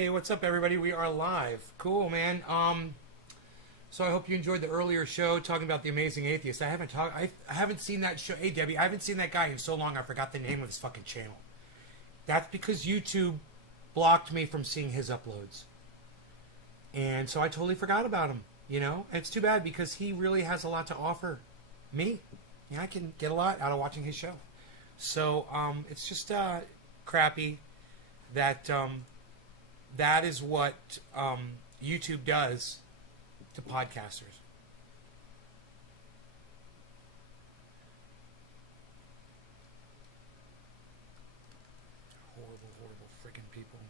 Hey, what's up, everybody? We are live. Cool, man. So I hope you enjoyed the earlier show talking about the Amazing Atheist. I haven't seen that show. Hey, Debbie, I haven't seen that guy in so long. I forgot the name of his fucking channel. That's because YouTube blocked me from seeing his uploads, and so I totally forgot about him. You know, and it's too bad because he really has a lot to offer me. I can get a lot out of watching his show. So it's just crappy that that is what YouTube does to podcasters. Horrible, horrible freaking people.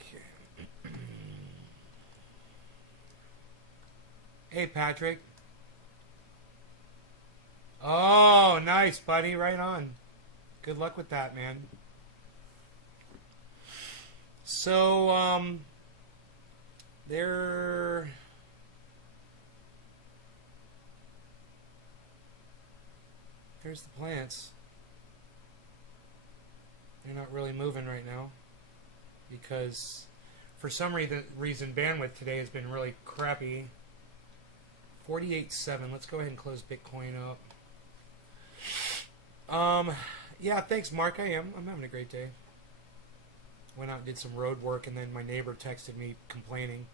Okay. Hey, Patrick. Oh, nice, buddy. Right on. Good luck with that, man. So, there's the plants. They're not really moving right now because for some reason bandwidth today has been really crappy. 48.7. Let's go ahead and close Bitcoin up. Yeah, thanks, Mark. I'm having a great day. Went out and did some road work, and then my neighbor texted me complaining.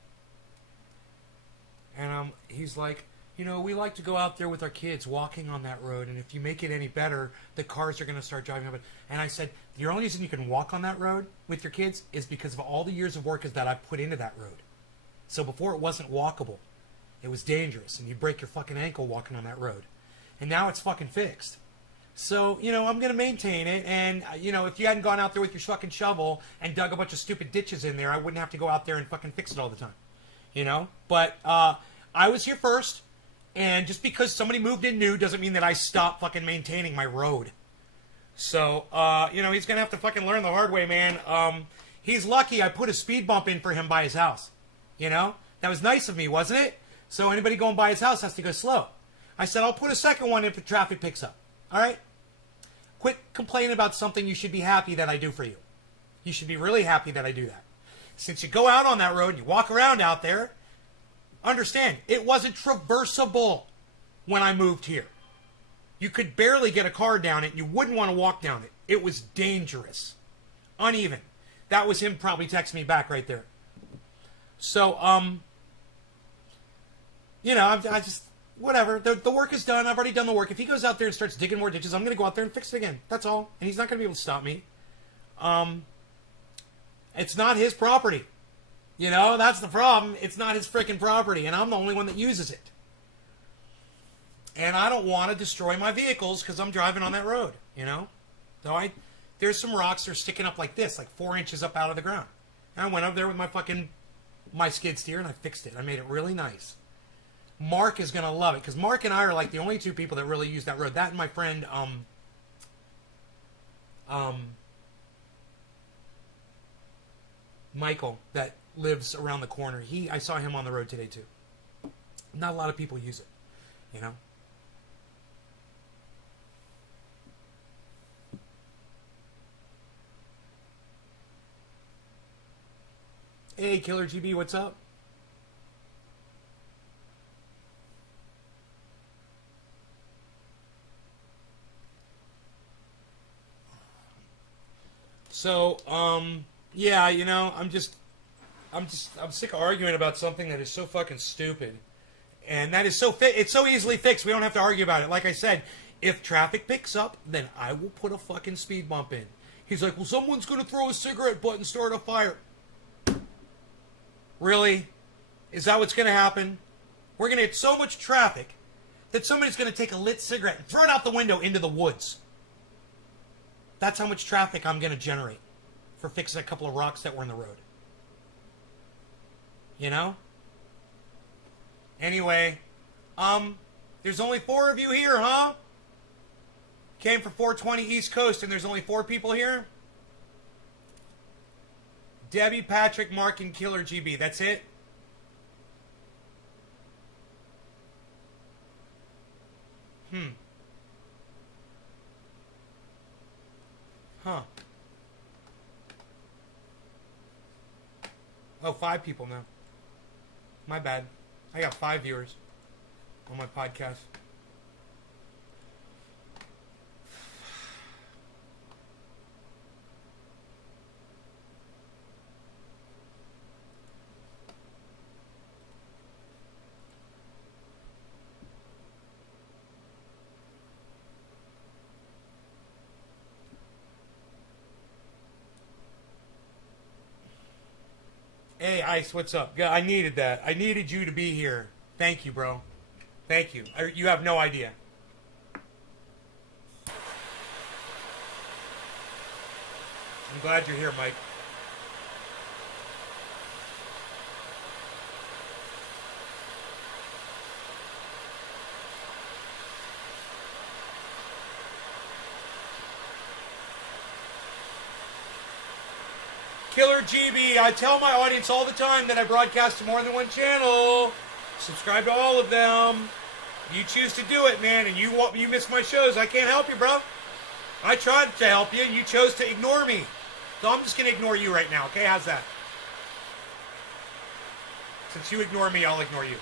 And he's like, you know, we like to go out there with our kids walking on that road, and if you make it any better, the cars are going to start driving up it. And I said, the only reason you can walk on that road with your kids is because of all the years of work that I put into that road. So before it wasn't walkable. It was dangerous, and you break your fucking ankle walking on that road. And now it's fucking fixed. So, you know, I'm going to maintain it, and, you know, if you hadn't gone out there with your fucking shovel and dug a bunch of stupid ditches in there, I wouldn't have to go out there and fucking fix it all the time. You know? But I was here first, and just because somebody moved in new doesn't mean that I stop fucking maintaining my road. So, you know, he's going to have to fucking learn the hard way, man. He's lucky I put a speed bump in for him by his house. You know? That was nice of me, wasn't it? So anybody going by his house has to go slow. I said, I'll put a second one in if traffic picks up. All right? Quit complaining about something you should be happy that I do for you. You should be really happy that I do that. Since you go out on that road and you walk around out there, understand, it wasn't traversable when I moved here. You could barely get a car down it. You wouldn't want to walk down it. It was dangerous. Uneven. That was him probably texting me back right there. So, you know, I just, whatever. The work is done. I've already done the work. If he goes out there and starts digging more ditches, I'm going to go out there and fix it again. That's all. And he's not going to be able to stop me. It's not his property. You know, that's the problem. It's not his freaking property, and I'm the only one that uses it. And I don't want to destroy my vehicles because I'm driving on that road, you know? So there's some rocks that are sticking up like this, like 4 inches up out of the ground. And I went up there with my skid steer, and I fixed it. I made it really nice. Mark is going to love it, because Mark and I are like the only two people that really use that road. That and my friend, Michael, that lives around the corner. I saw him on the road today, too. Not a lot of people use it, you know? Hey, Killer GB, what's up? So, yeah, you know, I'm sick of arguing about something that is so fucking stupid. And that is it's so easily fixed. We don't have to argue about it. Like I said, if traffic picks up, then I will put a fucking speed bump in. He's like, well, someone's going to throw a cigarette butt and start a fire. Really? Is that what's going to happen? We're going to hit so much traffic that somebody's going to take a lit cigarette and throw it out the window into the woods. That's how much traffic I'm going to generate for fixing a couple of rocks that were in the road. You know? Anyway, there's only 4 of you here, huh? Came for 420 East Coast, and there's only 4 people here? Debbie, Patrick, Mark, and Killer GB. That's it? Huh. Oh, 5 people now. My bad. I got 5 viewers on my podcast. Hey, Ice, what's up? I needed that. I needed you to be here. Thank you, bro. Thank you. You have no idea. I'm glad you're here, Mike. Killer GB, I tell my audience all the time that I broadcast to more than one channel. Subscribe to all of them. You choose to do it, man, and you miss my shows. I can't help you, bro. I tried to help you, and you chose to ignore me. So I'm just going to ignore you right now, okay? How's that? Since you ignore me, I'll ignore you.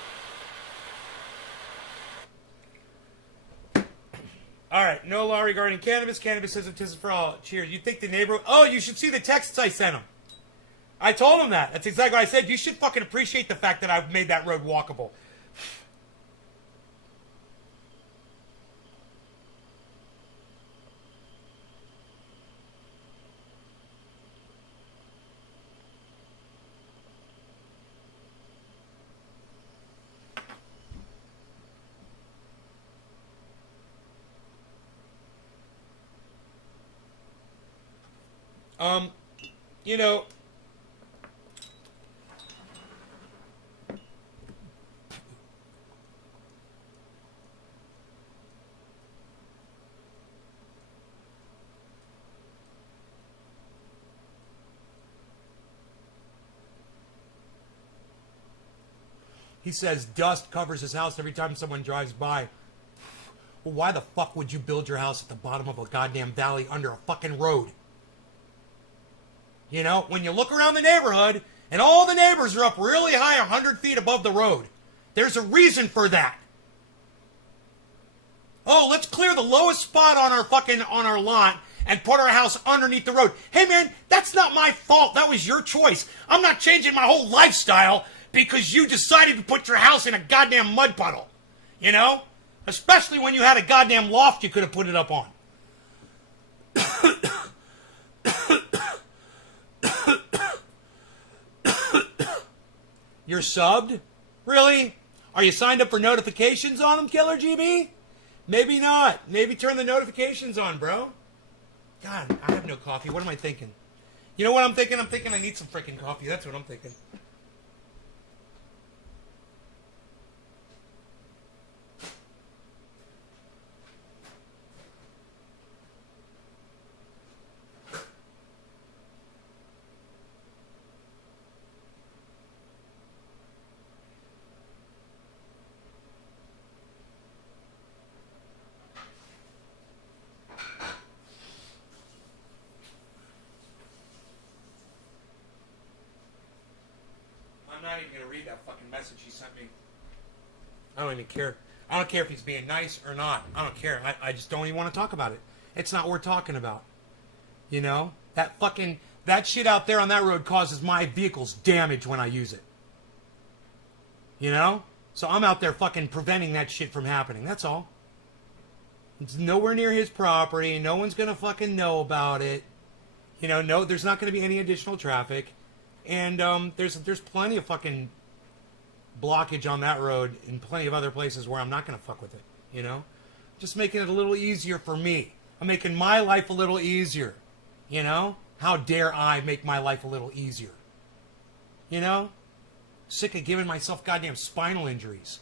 All right, no law regarding cannabis. Cannabis isn't for all. Cheers. You think the neighbor... Oh, you should see the texts I sent him. I told him that. That's exactly what I said. You should fucking appreciate the fact that I've made that road walkable. You know... He says dust covers his house every time someone drives by. Well, why the fuck would you build your house at the bottom of a goddamn valley under a fucking road? You know, when you look around the neighborhood and all the neighbors are up really high 100 feet above the road, there's a reason for that. Oh, let's clear the lowest spot on our lot and put our house underneath the road. Hey man, that's not my fault. That was your choice. I'm not changing my whole lifestyle because you decided to put your house in a goddamn mud puddle. You know? Especially when you had a goddamn loft you could have put it up on. You're subbed? Really? Are you signed up for notifications on them, Killer GB? Maybe not. Maybe turn the notifications on, bro. God, I have no coffee. What am I thinking? You know what I'm thinking? I'm thinking I need some freaking coffee. That's what I'm thinking. I'm not even going to read that fucking message he sent me. I don't even care. I don't care if he's being nice or not. I don't care. I just don't even want to talk about it. It's not worth talking about. You know? That shit out there on that road causes my vehicles damage when I use it. You know? So I'm out there fucking preventing that shit from happening. That's all. It's nowhere near his property. No one's going to fucking know about it. You know, no, there's not going to be any additional traffic. And there's plenty of fucking blockage on that road and plenty of other places where I'm not going to fuck with it, you know? Just making it a little easier for me. I'm making my life a little easier, you know? How dare I make my life a little easier? You know? Sick of giving myself goddamn spinal injuries.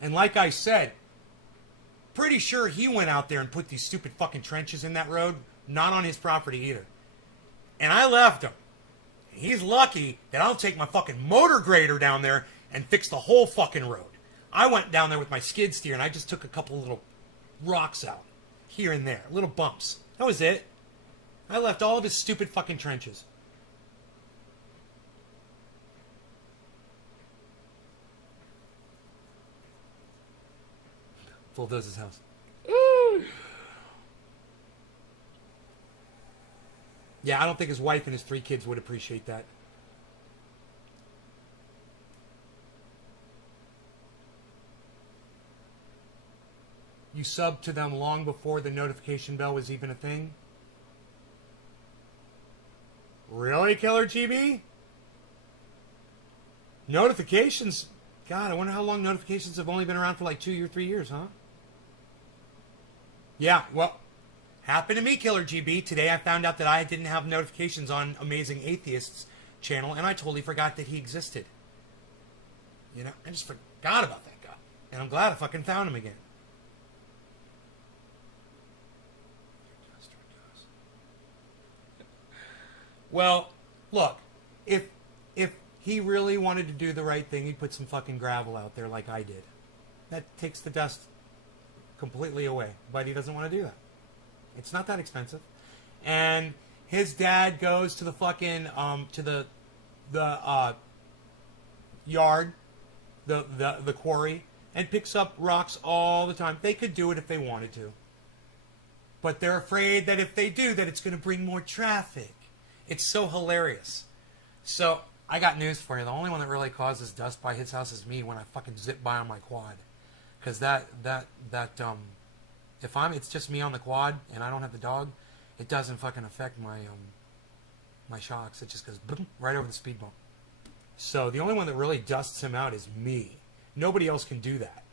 And like I said, pretty sure he went out there and put these stupid fucking trenches in that road. Not on his property either. And I left him. He's lucky that I'll take my fucking motor grader down there and fix the whole fucking road. I went down there with my skid steer and I just took a couple little rocks out here and there, little bumps. That was it. I left all of his stupid fucking trenches. Bulldoze his house. Yeah, I don't think his wife and his 3 kids would appreciate that. You subbed to them long before the notification bell was even a thing? Really, Killer GB? Notifications? God, I wonder how long notifications have only been around for like 2 or 3 years, huh? Yeah, well, happened to me, Killer GB. Today I found out that I didn't have notifications on Amazing Atheist's channel, and I totally forgot that he existed. You know, I just forgot about that guy. And I'm glad I fucking found him again. Well, look, if he really wanted to do the right thing, he'd put some fucking gravel out there like I did. That takes the dust completely away, but he doesn't want to do that. It's not that expensive. And his dad goes to the fucking to the yard, the quarry, and picks up rocks all the time. They could do it if they wanted to, but they're afraid that if they do, that it's going to bring more traffic. It's so hilarious. So I got news for you. The only one that really causes dust by his house is me when I fucking zip by on my quad. Because if it's just me on the quad and I don't have the dog, it doesn't fucking affect my my shocks. It just goes boom, right over the speed bump. So the only one that really dusts him out is me. Nobody else can do that.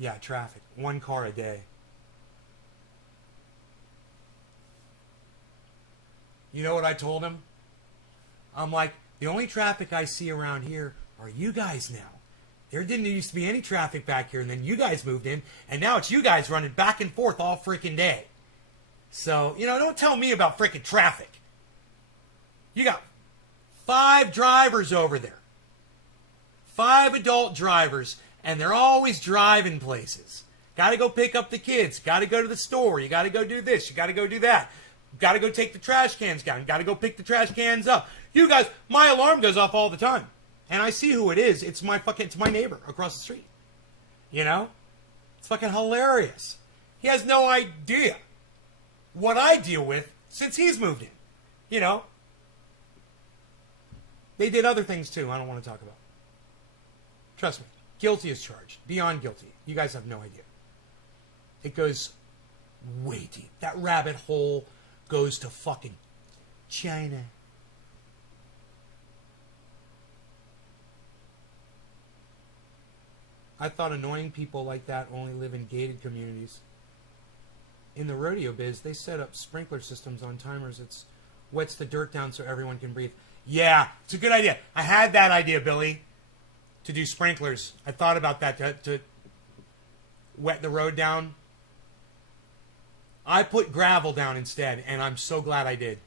Yeah, traffic. 1 car a day. You know what I told him? I'm like, the only traffic I see around here are you guys now. There didn't used to be any traffic back here, and then you guys moved in, and now it's you guys running back and forth all freaking day. So, you know, don't tell me about freaking traffic. You got 5 drivers over there. 5 adult drivers, and they're always driving places. Got to go pick up the kids. Got to go to the store. You got to go do this. You got to go do that. Got to go take the trash cans down. Got to go pick the trash cans up. You guys, my alarm goes off all the time. And I see who it is. It's my neighbor across the street. You know? It's fucking hilarious. He has no idea what I deal with since he's moved in. You know? They did other things too I don't want to talk about. Trust me. Guilty is charged. Beyond guilty. You guys have no idea. It goes way deep. That rabbit hole goes to fucking China. I thought annoying people like that only live in gated communities. In the rodeo biz, they set up sprinkler systems on timers. It wets the dirt down so everyone can breathe. Yeah, it's a good idea. I had that idea, Billy, to do sprinklers. I thought about that to wet the road down. I put gravel down instead, and I'm so glad I did.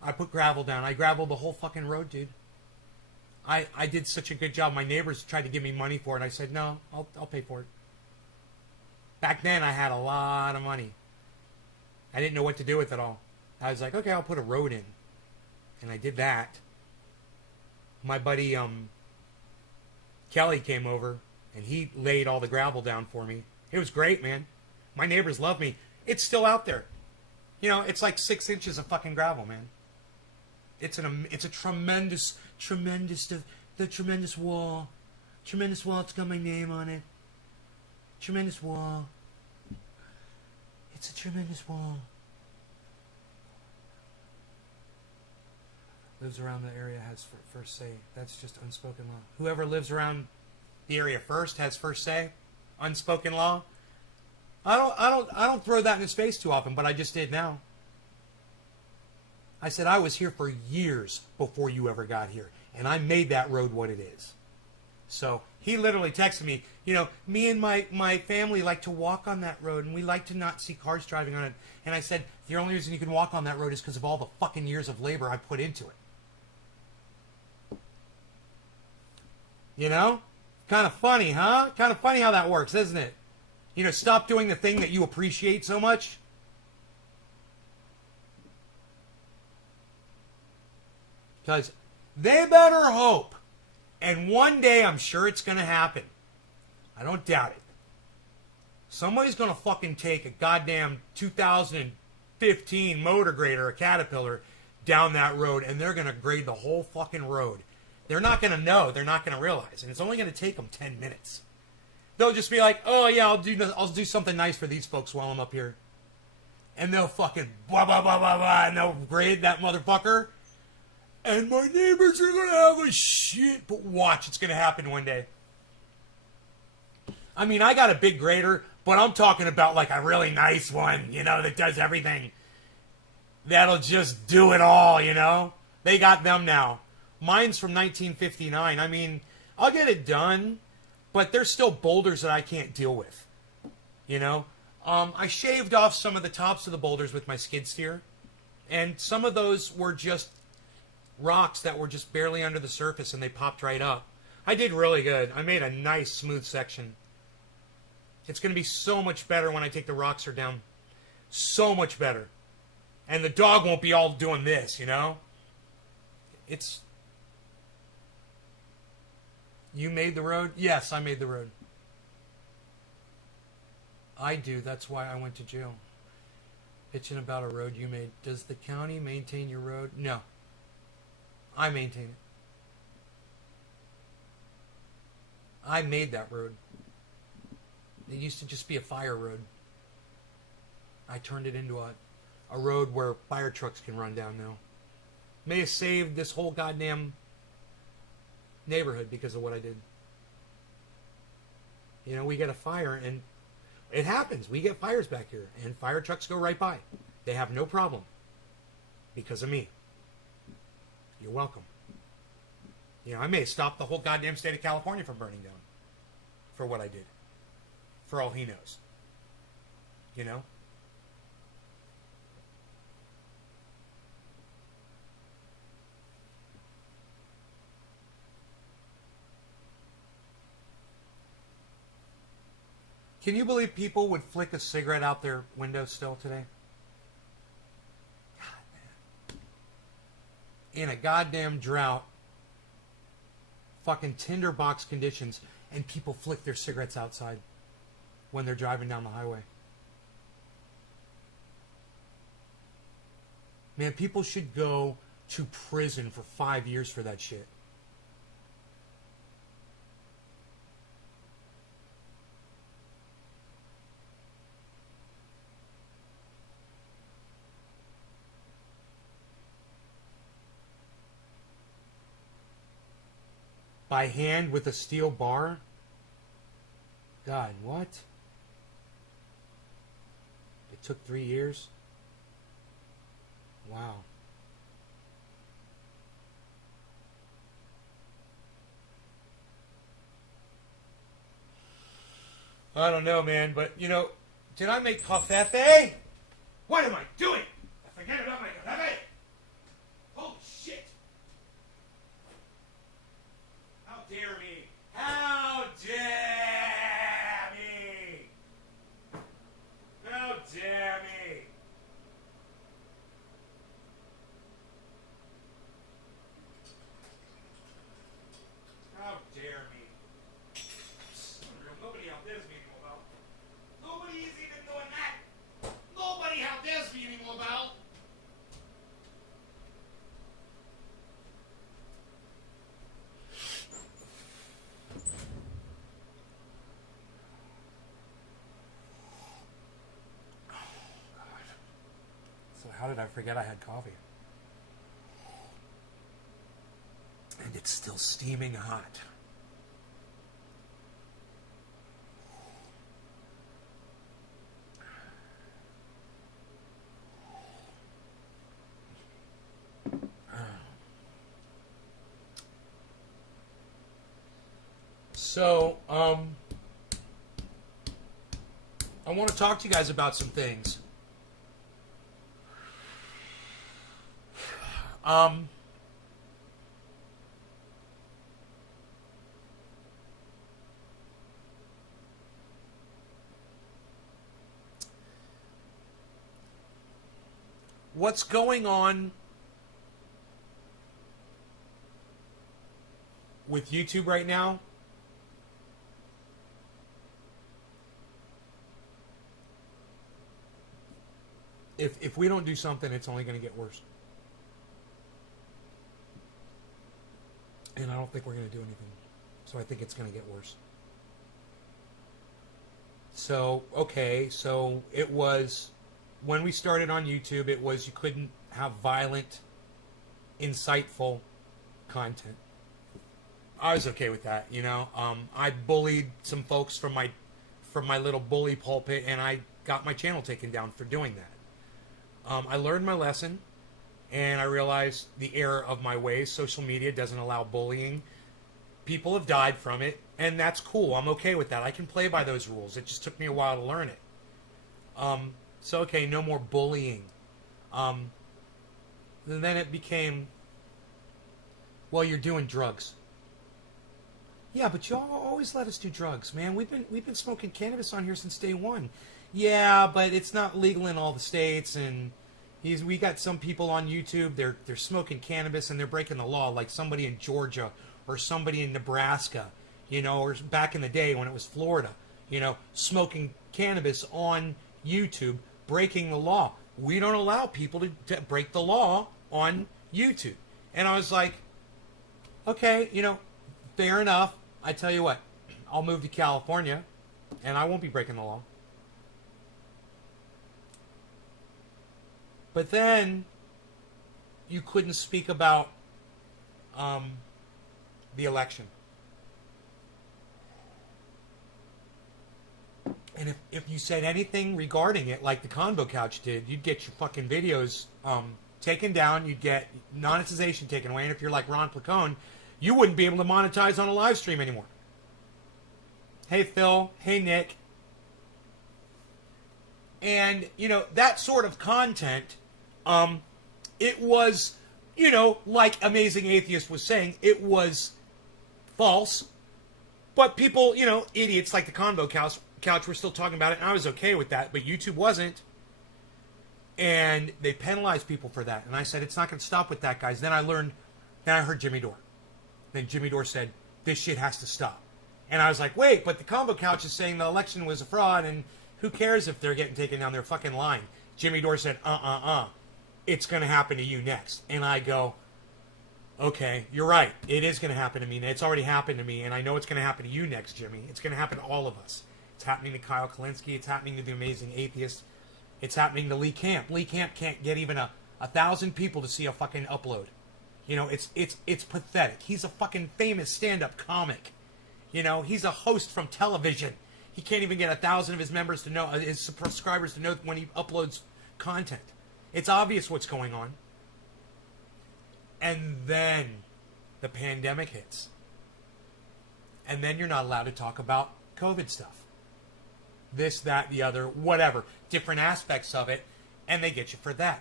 I put gravel down. I graveled the whole fucking road, dude. I did such a good job. My neighbors tried to give me money for it. I said, no, I'll pay for it. Back then, I had a lot of money. I didn't know what to do with it all. I was like, okay, I'll put a road in. And I did that. My buddy Kelly came over, and he laid all the gravel down for me. It was great, man. My neighbors love me. It's still out there. You know, it's like 6 inches of fucking gravel, man. It's a tremendous wall. Tremendous wall. It's got my name on it. Tremendous wall. It's a tremendous wall. Lives around the area has first say. That's just unspoken law. Whoever lives around the area first has first say. Unspoken law. I don't throw that in his face too often, but I just did now. I said I was here for years before you ever got here, and I made that road what it is. So he literally texted me, you know, me and my family like to walk on that road, and we like to not see cars driving on it. And I said, the only reason you can walk on that road is because of all the fucking years of labor I put into it. You know? Kind of funny, huh? Kind of funny how that works, isn't it? You know, stop doing the thing that you appreciate so much. Because they better hope. And one day I'm sure it's going to happen. I don't doubt it. Somebody's going to fucking take a goddamn 2015 motor grader, a Caterpillar, down that road, and they're going to grade the whole fucking road. They're not going to know. They're not going to realize. And it's only going to take them 10 minutes. They'll just be like, oh, yeah, I'll do something nice for these folks while I'm up here. And they'll fucking blah, blah, blah, blah, blah, and they'll grade that motherfucker. And my neighbors are going to have a shit. But watch, it's going to happen one day. I mean, I got a big grader, but I'm talking about like a really nice one, you know, that does everything. That'll just do it all, you know. They got them now. Mine's from 1959. I mean, I'll get it done, but there's still boulders that I can't deal with, you know. I shaved off some of the tops of the boulders with my skid steer, and some of those were just rocks that were just barely under the surface, and they popped right up. I did really good. I made a nice, smooth section. It's going to be so much better when I take the rockser down. So much better. And the dog won't be all doing this, you know? It's... You made the road? Yes, I made the road. I do. That's why I went to jail. Bitching about a road you made. Does the county maintain your road? No. I maintain it. I made that road. It used to just be a fire road. I turned it into a road where fire trucks can run down now. May have saved this whole goddamn neighborhood because of what I did. You know, we get a fire and it happens. We get fires back here and fire trucks go right by. They have no problem because of me. You're welcome. You know, I may have stopped the whole goddamn state of California from burning down for what I did. For all he knows. You know? Can you believe people would flick a cigarette out their window still today? God, man. In a goddamn drought, fucking tinderbox conditions, and people flick their cigarettes outside when they're driving down the highway. Man, people should go to prison for 5 years for that shit. By hand with a steel bar? God, what? It took 3 years? Wow. I don't know, man, but, you know, did I make covfefe? What am I doing? I forget about my covfefe. Holy shit. How dare me? How dare me? How dare me? How dare me? Nobody out there's me anymore about. Nobody is even doing that. Nobody out there's me anymore about. So how did I forget I had coffee? And it's still steaming hot. So, I want to talk to you guys about some things. what's going on with YouTube right now, if we don't do something, it's only going to get worse. And I don't think we're going to do anything. So I think it's going to get worse. So, okay, so it was, when we started on YouTube, it was you couldn't have violent, insightful content. I was okay with that, you know. I bullied some folks from my little bully pulpit, and I got my channel taken down for doing that. I learned my lesson, and I realized the error of my ways. Social media doesn't allow bullying. People have died from it, and that's cool. I'm okay with that. I can play by those rules. It just took me a while to learn it. So, okay, no more bullying. And then it became, well, you're doing drugs. Yeah, but y'all always let us do drugs, man. We've been smoking cannabis on here since day one. Yeah, but it's not legal in all the states, and we got some people on YouTube. They're smoking cannabis and they're breaking the law, like somebody in Georgia or somebody in Nebraska, you know, or back in the day when it was Florida, you know, smoking cannabis on YouTube, breaking the law. We don't allow people to break the law on YouTube. And I was like, okay, you know, fair enough. I tell you what, I'll move to California, and I won't be breaking the law. But then you couldn't speak about the election. And if you said anything regarding it, like the Convo Couch did, you'd get your fucking videos taken down. You'd get monetization taken away. And if you're like Ron Placone, you wouldn't be able to monetize on a live stream anymore. Hey, Phil. Hey, Nick. And, you know, that sort of content, it was, you know, like Amazing Atheist was saying, it was false. But people, you know, idiots like the Convo Couch were still talking about it, and I was okay with that, but YouTube wasn't. And they penalized people for that. And I said, it's not going to stop with that, guys. Then I heard Jimmy Dore. Then Jimmy Dore said, this shit has to stop. And I was like, wait, but the Convo Couch is saying the election was a fraud, and who cares if they're getting taken down their fucking line? Jimmy Dore said, it's going to happen to you next. And I go, okay, you're right. It is going to happen to me. It's already happened to me, and I know it's going to happen to you next, Jimmy. It's going to happen to all of us. It's happening to Kyle Kalinske. It's happening to the Amazing Atheist. It's happening to Lee Camp. Lee Camp can't get even 1,000 people to see a fucking upload. You know, it's pathetic. He's a fucking famous stand-up comic. You know, he's a host from television. He can't even get 1,000 of his members to know, his subscribers to know when he uploads content. It's obvious what's going on. And then the pandemic hits. And then you're not allowed to talk about COVID stuff. This, that, the other, whatever. Different aspects of it. And they get you for that.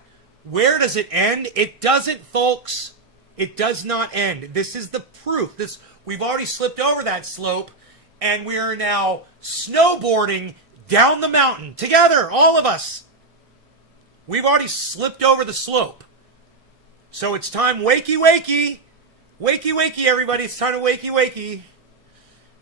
Where does it end? It doesn't, folks. It does not end. This is the proof. We've already slipped over that slope. And we are now snowboarding down the mountain. Together, all of us. We've already slipped over the slope. So it's time, wakey, wakey. Wakey, wakey, everybody. It's time to wakey, wakey.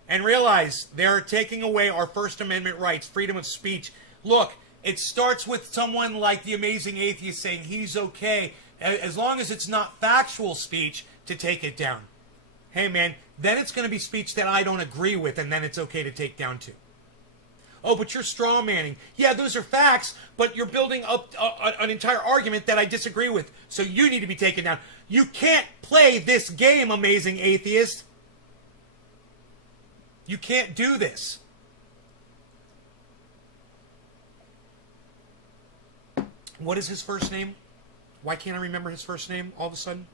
And realize they're taking away our First Amendment rights, freedom of speech. Look, it starts with someone like the Amazing Atheist saying he's okay, as long as it's not factual speech, to take it down. Hey, man, then it's going to be speech that I don't agree with, and then it's okay to take down too. Oh, but you're straw manning. Yeah, those are facts, but you're building up an entire argument that I disagree with, so you need to be taken down. You can't play this game, Amazing Atheist. You can't do this. What is his first name? Why can't I remember his first name all of a sudden?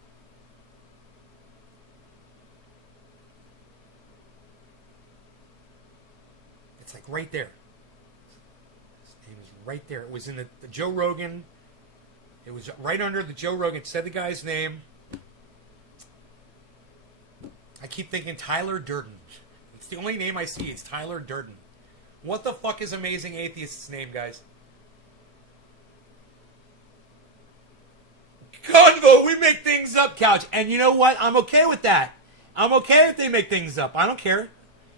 It's like right there. His name is right there. It was in the Joe Rogan. It was right under the Joe Rogan. It said the guy's name. I keep thinking Tyler Durden. It's the only name I see. It's Tyler Durden. What the fuck is Amazing Atheist's name, guys? up, Couch. And you know what? I'm okay with that. I'm okay if they make things up. I don't care.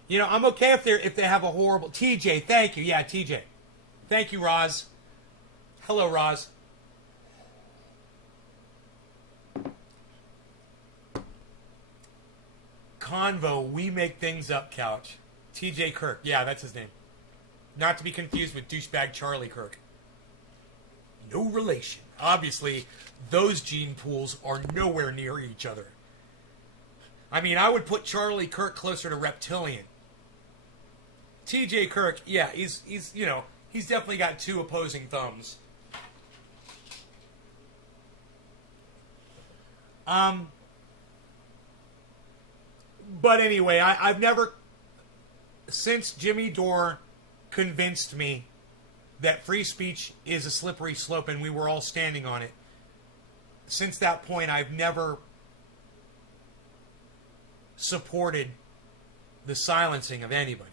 You know, I'm okay if they have a horrible... TJ, thank you. Yeah, TJ. Thank you, Roz. Hello, Roz. Convo, we make things up, Couch. TJ Kirk. Yeah, that's his name. Not to be confused with douchebag Charlie Kirk. No relation. Obviously, those gene pools are nowhere near each other. I mean, I would put Charlie Kirk closer to reptilian. TJ Kirk, yeah, he's you know, he's definitely got two opposing thumbs. But anyway, I've never, since Jimmy Dore convinced me that free speech is a slippery slope and we were all standing on it, since that point I've never supported the silencing of anybody.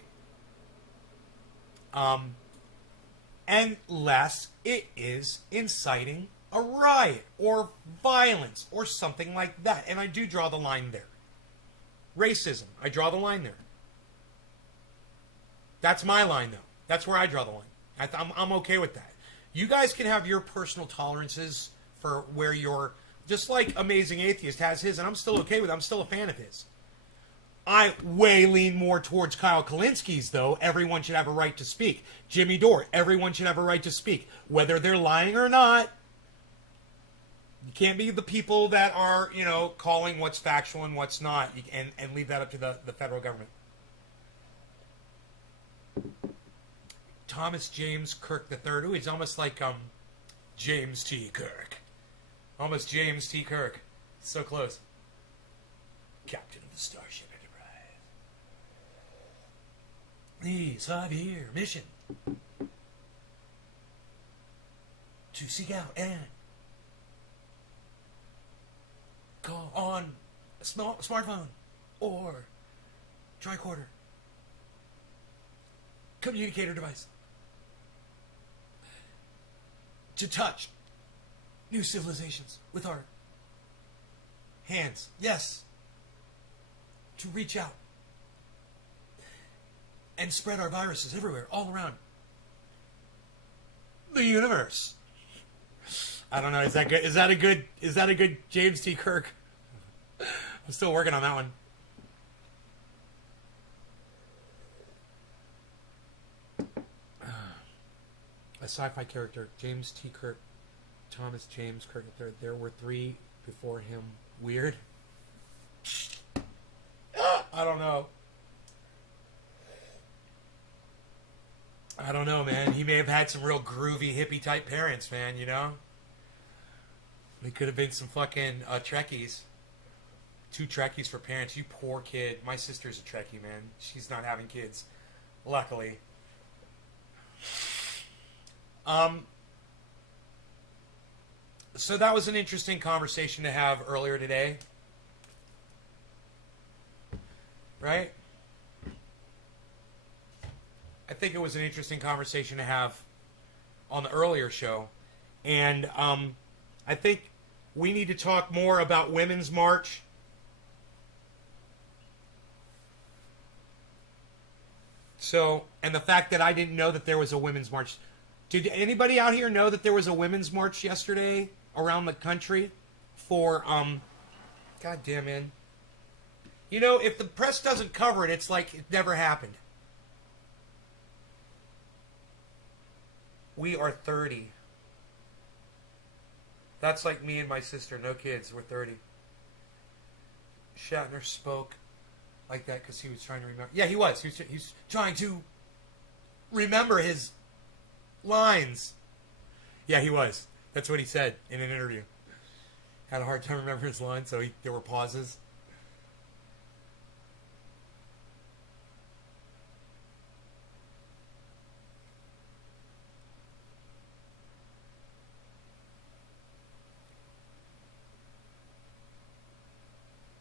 Unless it is inciting a riot or violence or something like that. And I do draw the line there. Racism, I draw the line there. That's my line, though. That's where I draw the line. I'm okay with that. You guys can have your personal tolerances for where you're... Just like Amazing Atheist has his, and I'm still okay with it. I'm still a fan of his. I way lean more towards Kyle Kalinski's, though. Everyone should have a right to speak. Jimmy Dore, everyone should have a right to speak. Whether they're lying or not, you can't be the people that are, you know, calling what's factual and what's not, and leave that up to the federal government. Thomas James Kirk III. Ooh, he's almost like James T. Kirk. Almost James T. Kirk. So close. Captain of the Starship Enterprise. These 5-year mission to seek out and call on a smartphone or tricorder communicator device to touch new civilizations with our hands. Yes. To reach out and spread our viruses everywhere, all around the universe. I don't know. Is that good? Is that a good James T. Kirk? I'm still working on that one. A sci-fi character, James T. Kirk, Thomas James Kirk. There were 3 before him. Weird. I don't know. I don't know, man. He may have had some real groovy hippie type parents, man. You know. They could have been some fucking Trekkies. 2 Trekkies for parents. You poor kid. My sister's a Trekkie, man. She's not having kids. Luckily. So that was an interesting conversation to have earlier today. Right? I think it was an interesting conversation to have on the earlier show. And I think we need to talk more about Women's March. So, and the fact that I didn't know that there was a Women's March. Did anybody out here know that there was a Women's March yesterday around the country for, God damn, man. You know, if the press doesn't cover it, it's like it never happened. We are 30. That's like me and my sister. No kids. We're 30. Shatner spoke like that because he was trying to remember. Yeah, he was. He was trying to remember his lines. Yeah, he was. That's what he said in an interview. Had a hard time remembering his lines, so there were pauses.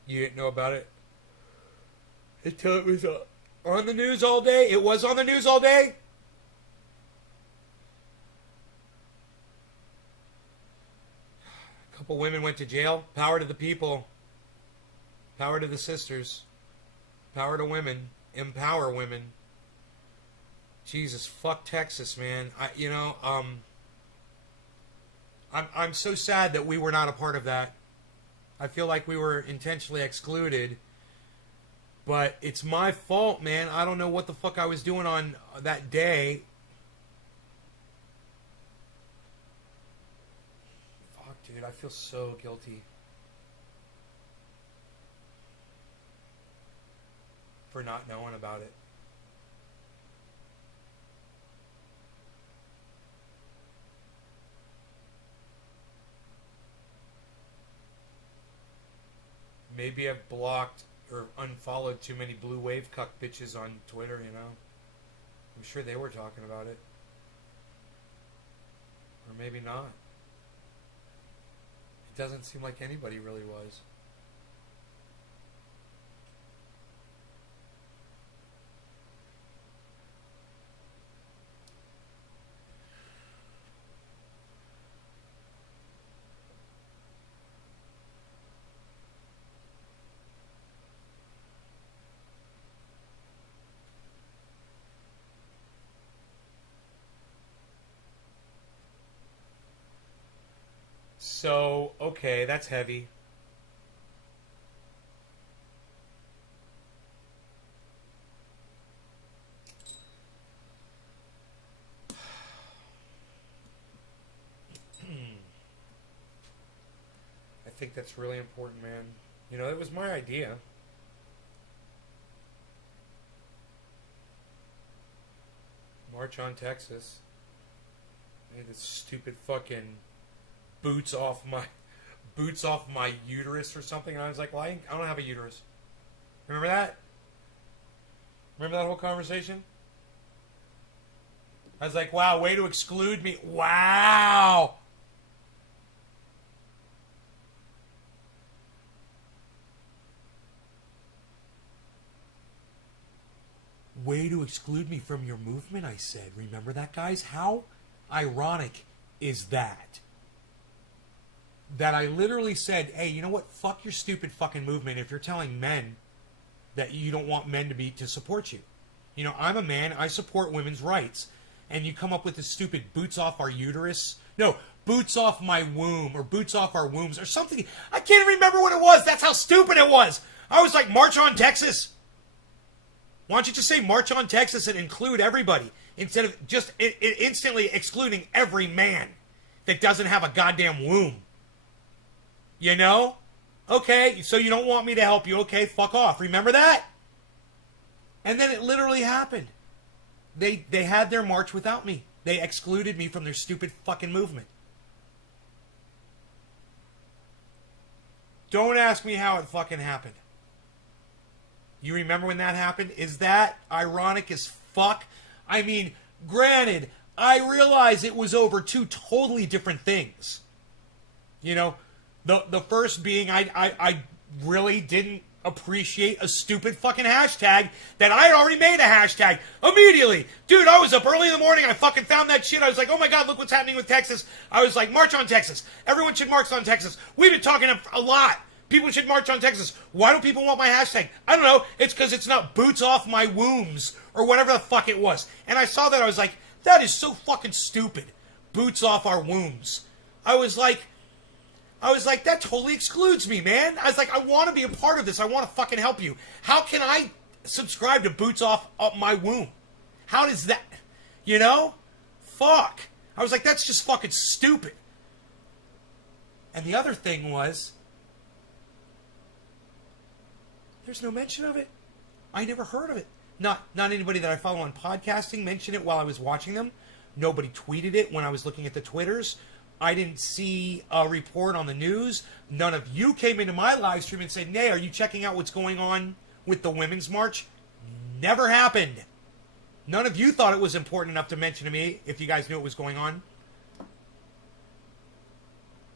You didn't know about it until it was on the news all day? It was on the news all day? A couple women went to jail. Power to the people. Power to the sisters. Power to women. Empower women. Jesus, fuck Texas, man. I'm so sad that we were not a part of that. I feel like we were intentionally excluded. But it's my fault, man. I don't know what the fuck I was doing on that day. Fuck, dude. I feel so guilty. For not knowing about it. Maybe I've blocked or unfollowed too many blue wave cuck bitches on Twitter, you know. I'm sure they were talking about it. Or maybe not. It doesn't seem like anybody really was. So, okay, that's heavy. I think that's really important, man. You know, it was my idea. March on Texas. Hey, this stupid fucking boots off my uterus or something. And I was like, well, I don't have a uterus. Remember that? Remember that whole conversation? I was like, wow, way to exclude me. Wow. Way to exclude me from your movement, I said. Remember that, guys? How ironic is that? That I literally said, hey, you know what? Fuck your stupid fucking movement if you're telling men that you don't want men to support you. You know, I'm a man. I support women's rights. And you come up with this stupid boots off our uterus. No, boots off my womb or boots off our wombs or something. I can't even remember what it was. That's how stupid it was. I was like, March on Texas. Why don't you just say March on Texas and include everybody instead of just instantly excluding every man that doesn't have a goddamn womb? You know? Okay, so you don't want me to help you. Okay, fuck off. Remember that? And then it literally happened. They had their march without me. They excluded me from their stupid fucking movement. Don't ask me how it fucking happened. You remember when that happened? Is that ironic as fuck? I mean, granted, I realize it was over two totally different things. You know, the first being I really didn't appreciate a stupid fucking hashtag that I had already made a hashtag immediately. Dude, I was up early in the morning. I fucking found that shit. I was like, oh my God, look what's happening with Texas. I was like, March on Texas. Everyone should march on Texas. We've been talking a lot. People should march on Texas. Why do people want my hashtag? I don't know. It's because it's not boots off my wombs or whatever the fuck it was. And I saw that. I was like, that is so fucking stupid. Boots off our wombs. I was like, that totally excludes me, man. I was like, I want to be a part of this. I want to fucking help you. How can I subscribe to boots off my womb? How does that, you know? Fuck. I was like, that's just fucking stupid. And the other thing was, there's no mention of it. I never heard of it. Not anybody that I follow on podcasting mentioned it while I was watching them. Nobody tweeted it when I was looking at the Twitters. I didn't see a report on the news. None of you came into my live stream and said, Nay, are you checking out what's going on with the Women's March? Never happened. None of you thought it was important enough to mention to me if you guys knew what was going on.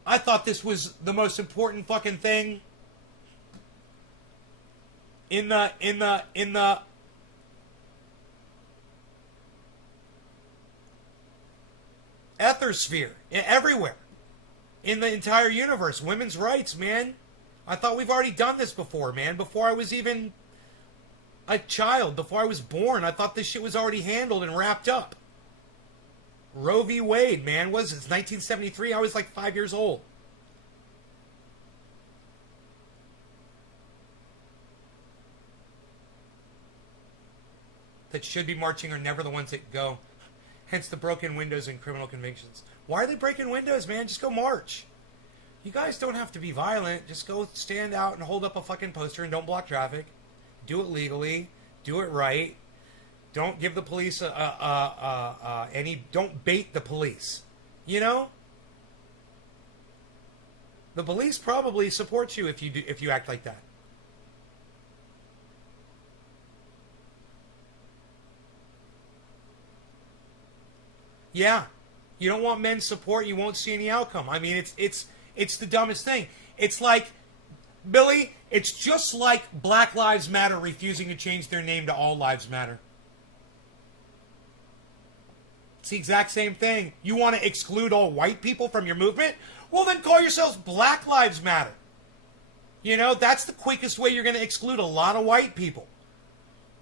I thought this was the most important fucking thing in the ethersphere, everywhere. in the entire universe. Women's rights, man. I thought we've already done this before, man. Before I was even a child, before I was born, I thought this shit was already handled and wrapped up. Roe v. Wade, man, was it 1973? I was like 5 years old. That should be marching are never the ones that go. Hence the broken windows and criminal convictions. Why are they breaking windows, man? Just go march. You guys don't have to be violent. Just go stand out and hold up a fucking poster and don't block traffic. Do it legally. Do it right. Don't give the police don't bait the police. You know? The police probably support you if you act like that. Yeah. You don't want men's support, you won't see any outcome. I mean, it's the dumbest thing. It's like, Billy, it's just like Black Lives Matter refusing to change their name to All Lives Matter. It's the exact same thing. You want to exclude all white people from your movement? Well, then call yourselves Black Lives Matter. You know, that's the quickest way you're going to exclude a lot of white people.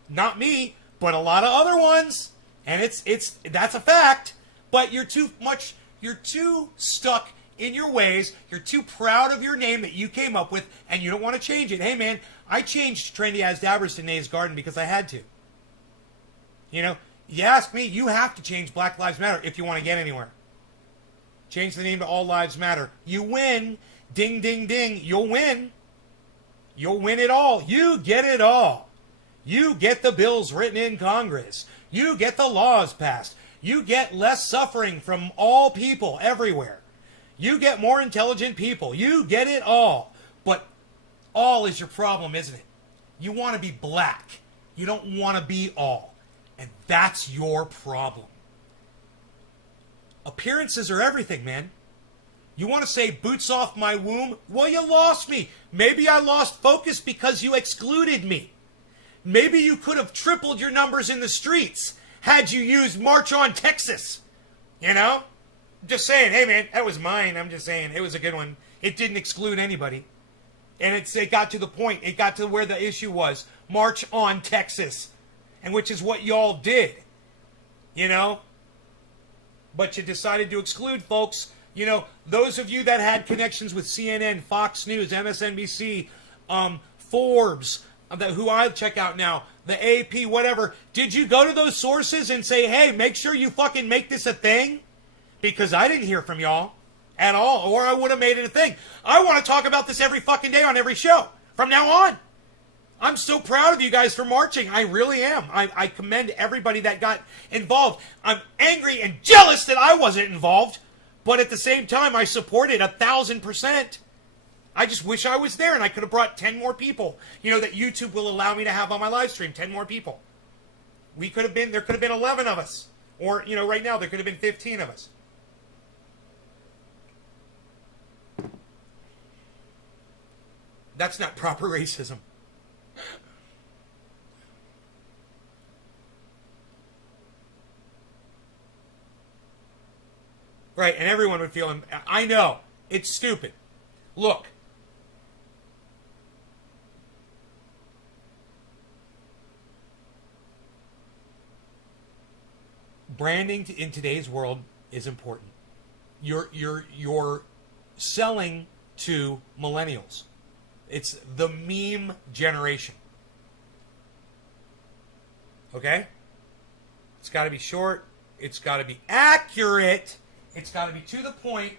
Not me, but a lot of other ones. And that's a fact. But you're too stuck in your ways. You're too proud of your name that you came up with, and you don't want to change it. Hey, man, I changed Trendy As Dabbers to Nays Garden because I had to. You know, you ask me, you have to change Black Lives Matter if you want to get anywhere. Change the name to All Lives Matter. You win. Ding, ding, ding. You'll win. You'll win it all. You get it all. You get the bills written in Congress. You get the laws passed. You get less suffering from all people everywhere. You get more intelligent people. You get it all. But all is your problem, isn't it? You want to be black. You don't want to be all. And that's your problem. Appearances are everything, man. You want to say boots off my womb? Well, you lost me. Maybe I lost focus because you excluded me. Maybe you could have tripled your numbers in the streets had you used March on Texas. You know? Just saying, hey man, that was mine. I'm just saying, it was a good one. It didn't exclude anybody. And it got to the point. It got to where the issue was. March on Texas. And which is what y'all did. You know? But you decided to exclude folks. You know, those of you that had connections with CNN, Fox News, MSNBC, Forbes, who I check out now, the AP, whatever. Did you go to those sources and say, hey, make sure you fucking make this a thing? Because I didn't hear from y'all at all, or I would have made it a thing. I want to talk about this every fucking day on every show from now on. I'm so proud of you guys for marching. I really am. I commend everybody that got involved. I'm angry and jealous that I wasn't involved, but at the same time, I supported 1,000%. I just wish I was there and I could have brought 10 more people, you know, that YouTube will allow me to have on my live stream, 10 more people. There could have been 11 of us. Or, you know, right now there could have been 15 of us. That's not proper racism. Right, and everyone would feel, I know, it's stupid. Look. Branding in today's world is important. You're selling to millennials. It's the meme generation. Okay? It's got to be short. It's got to be accurate. It's got to be to the point.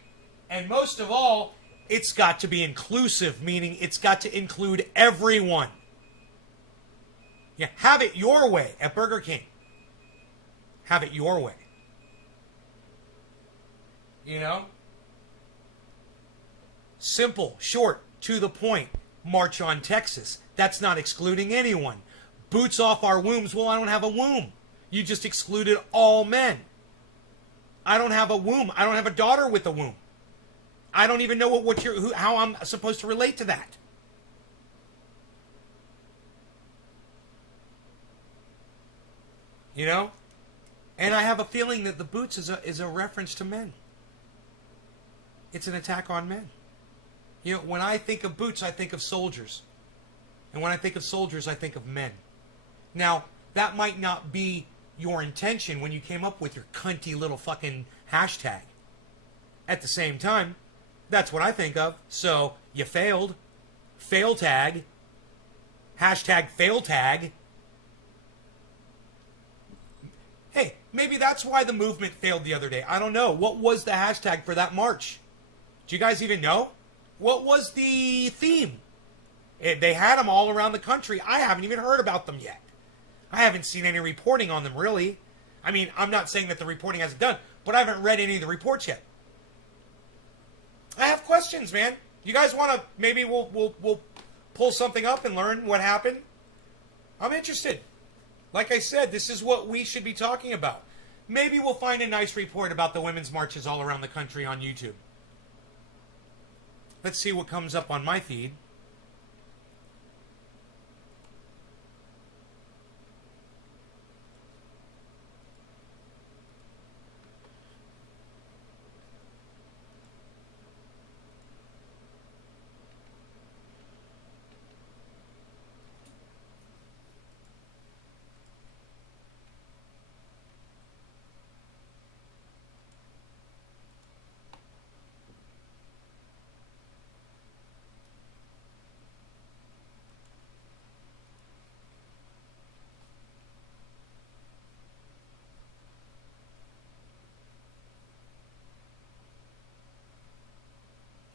And most of all, it's got to be inclusive, meaning it's got to include everyone. Yeah, have it your way at Burger King. Have it your way. You know? Simple, short, to the point. March on Texas. That's not excluding anyone. Boots off our wombs. Well, I don't have a womb. You just excluded all men. I don't have a womb. I don't have a daughter with a womb. I don't even know how I'm supposed to relate to that. You know? And I have a feeling that the boots is a reference to men. It's an attack on men. You know, when I think of boots, I think of soldiers. And when I think of soldiers, I think of men. Now, that might not be your intention when you came up with your cunty little fucking hashtag. At the same time, that's what I think of. So, you failed. Fail tag. Hashtag fail tag. Hey, maybe that's why the movement failed the other day. I don't know. What was the hashtag for that march? Do you guys even know? What was the theme? They had them all around the country. I haven't even heard about them yet. I haven't seen any reporting on them, really. I mean, I'm not saying that the reporting hasn't done, but I haven't read any of the reports yet. I have questions, man. You guys want to, maybe we'll pull something up and learn what happened? I'm interested. Like I said, this is what we should be talking about. Maybe we'll find a nice report about the women's marches all around the country on YouTube. Let's see what comes up on my feed.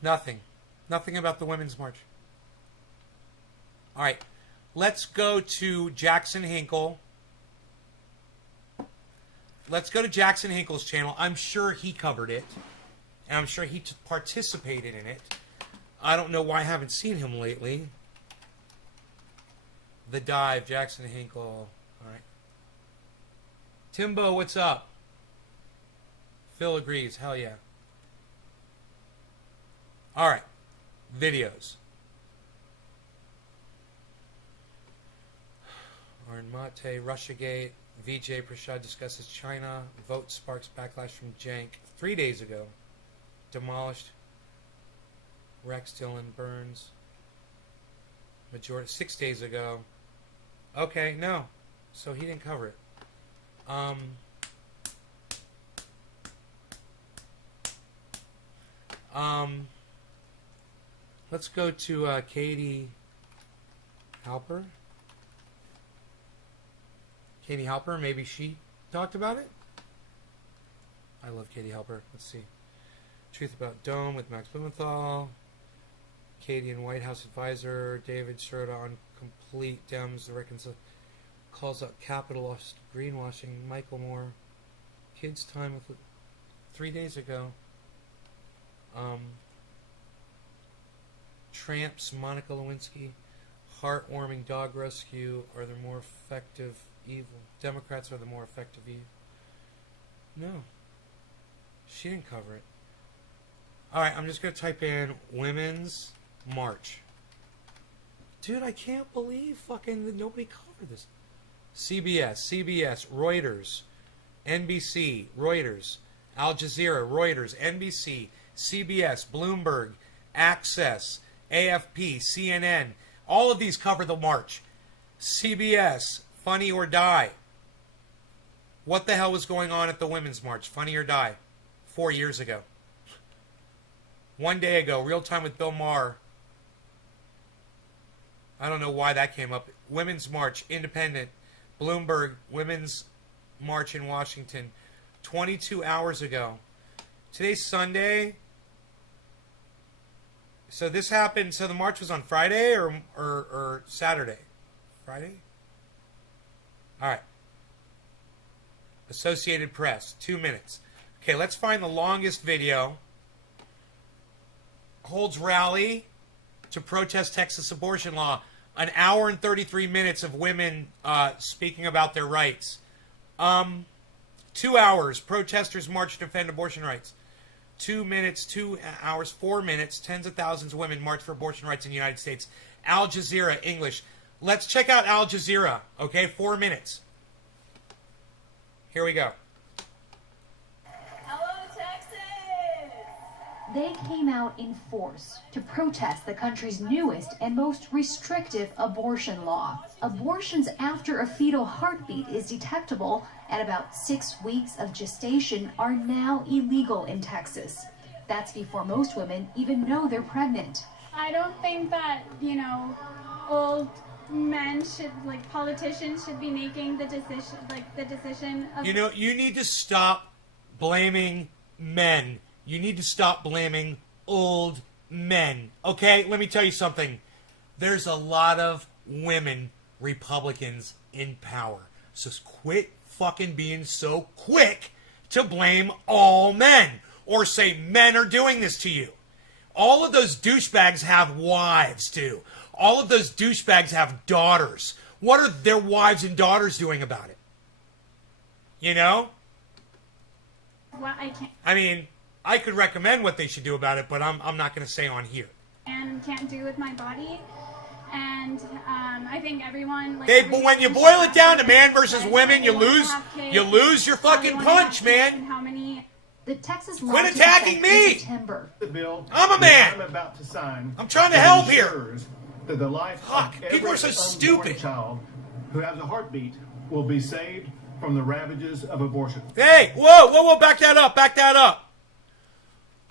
Nothing. Nothing about the Women's March. All right. Let's go to Jackson Hinkle. Let's go to Jackson Hinkle's channel. I'm sure he covered it. And I'm sure he participated in it. I don't know why I haven't seen him lately. The Dive, Jackson Hinkle. All right. Timbo, what's up? Phil agrees. Hell yeah. All right, videos. Arn Mate, Russiagate, Vijay Prashad discusses China, vote sparks backlash from Jank 3 days ago. Demolished. Rex Dillon Burns. Majority 6 days ago. Okay, no. So he didn't cover it. Let's go to Katie Halper. Katie Halper, maybe she talked about it? I love Katie Halper. Let's see. Truth About Dome with Max Blumenthal. Katie and White House advisor. David Sherda on complete Dems. The reconciliation calls out capitalist greenwashing. Michael Moore. Kids Time with 3 days ago. Tramps, Monica Lewinsky, heartwarming dog rescue are the more effective evil. Democrats are the more effective evil. No. She didn't cover it. Alright, I'm just going to type in Women's March. Dude, I can't believe fucking that nobody covered this. CBS, Reuters, NBC, Reuters, Al Jazeera, Reuters, NBC, CBS, Bloomberg, Access, AFP, CNN, all of these cover the march. CBS, Funny or Die. What the hell was going on at the Women's March? Funny or Die. 4 years ago. 1 day ago, Real Time with Bill Maher. I don't know why that came up. Women's March, Independent, Bloomberg, Women's March in Washington. 22 hours ago. Today's Sunday. So this happened, so the march was on Friday or Saturday? Friday? All right. Associated Press, 2 minutes. Okay, let's find the longest video. Holds rally to protest Texas abortion law. An hour and 33 minutes of women speaking about their rights. 2 hours, protesters march to defend abortion rights. 2 minutes, 2 hours, 4 minutes, tens of thousands of women march for abortion rights in the United States. Al Jazeera, English. Let's check out Al Jazeera, okay? 4 minutes. Here we go. Hello, Texas! They came out in force to protest the country's newest and most restrictive abortion law. Abortions after a fetal heartbeat is detectable at about 6 weeks of gestation are now illegal in Texas. That's before most women even know they're pregnant. I don't think that, old men should, politicians should be making the decision of... You need to stop blaming men. You need to stop blaming old men. Okay, let me tell you something. There's a lot of women Republicans in power. So quit fucking being so quick to blame all men. Or say men are doing this to you. All of those douchebags have wives, too. All of those douchebags have daughters. What are their wives and daughters doing about it? Well, I can't. I mean, I could recommend what they should do about it, but I'm not going to say on here. And can't do with my body. And I think everyone... But when you boil it down to man versus women, you lose your fucking punch, man. How many... The Texas Quit attacking me! The bill I'm a man! I'm about to sign. I'm trying to help here. That the life Fuck, of people every are so unborn stupid. child who has a heartbeat will be saved from the ravages of abortion. Hey, whoa, back that up.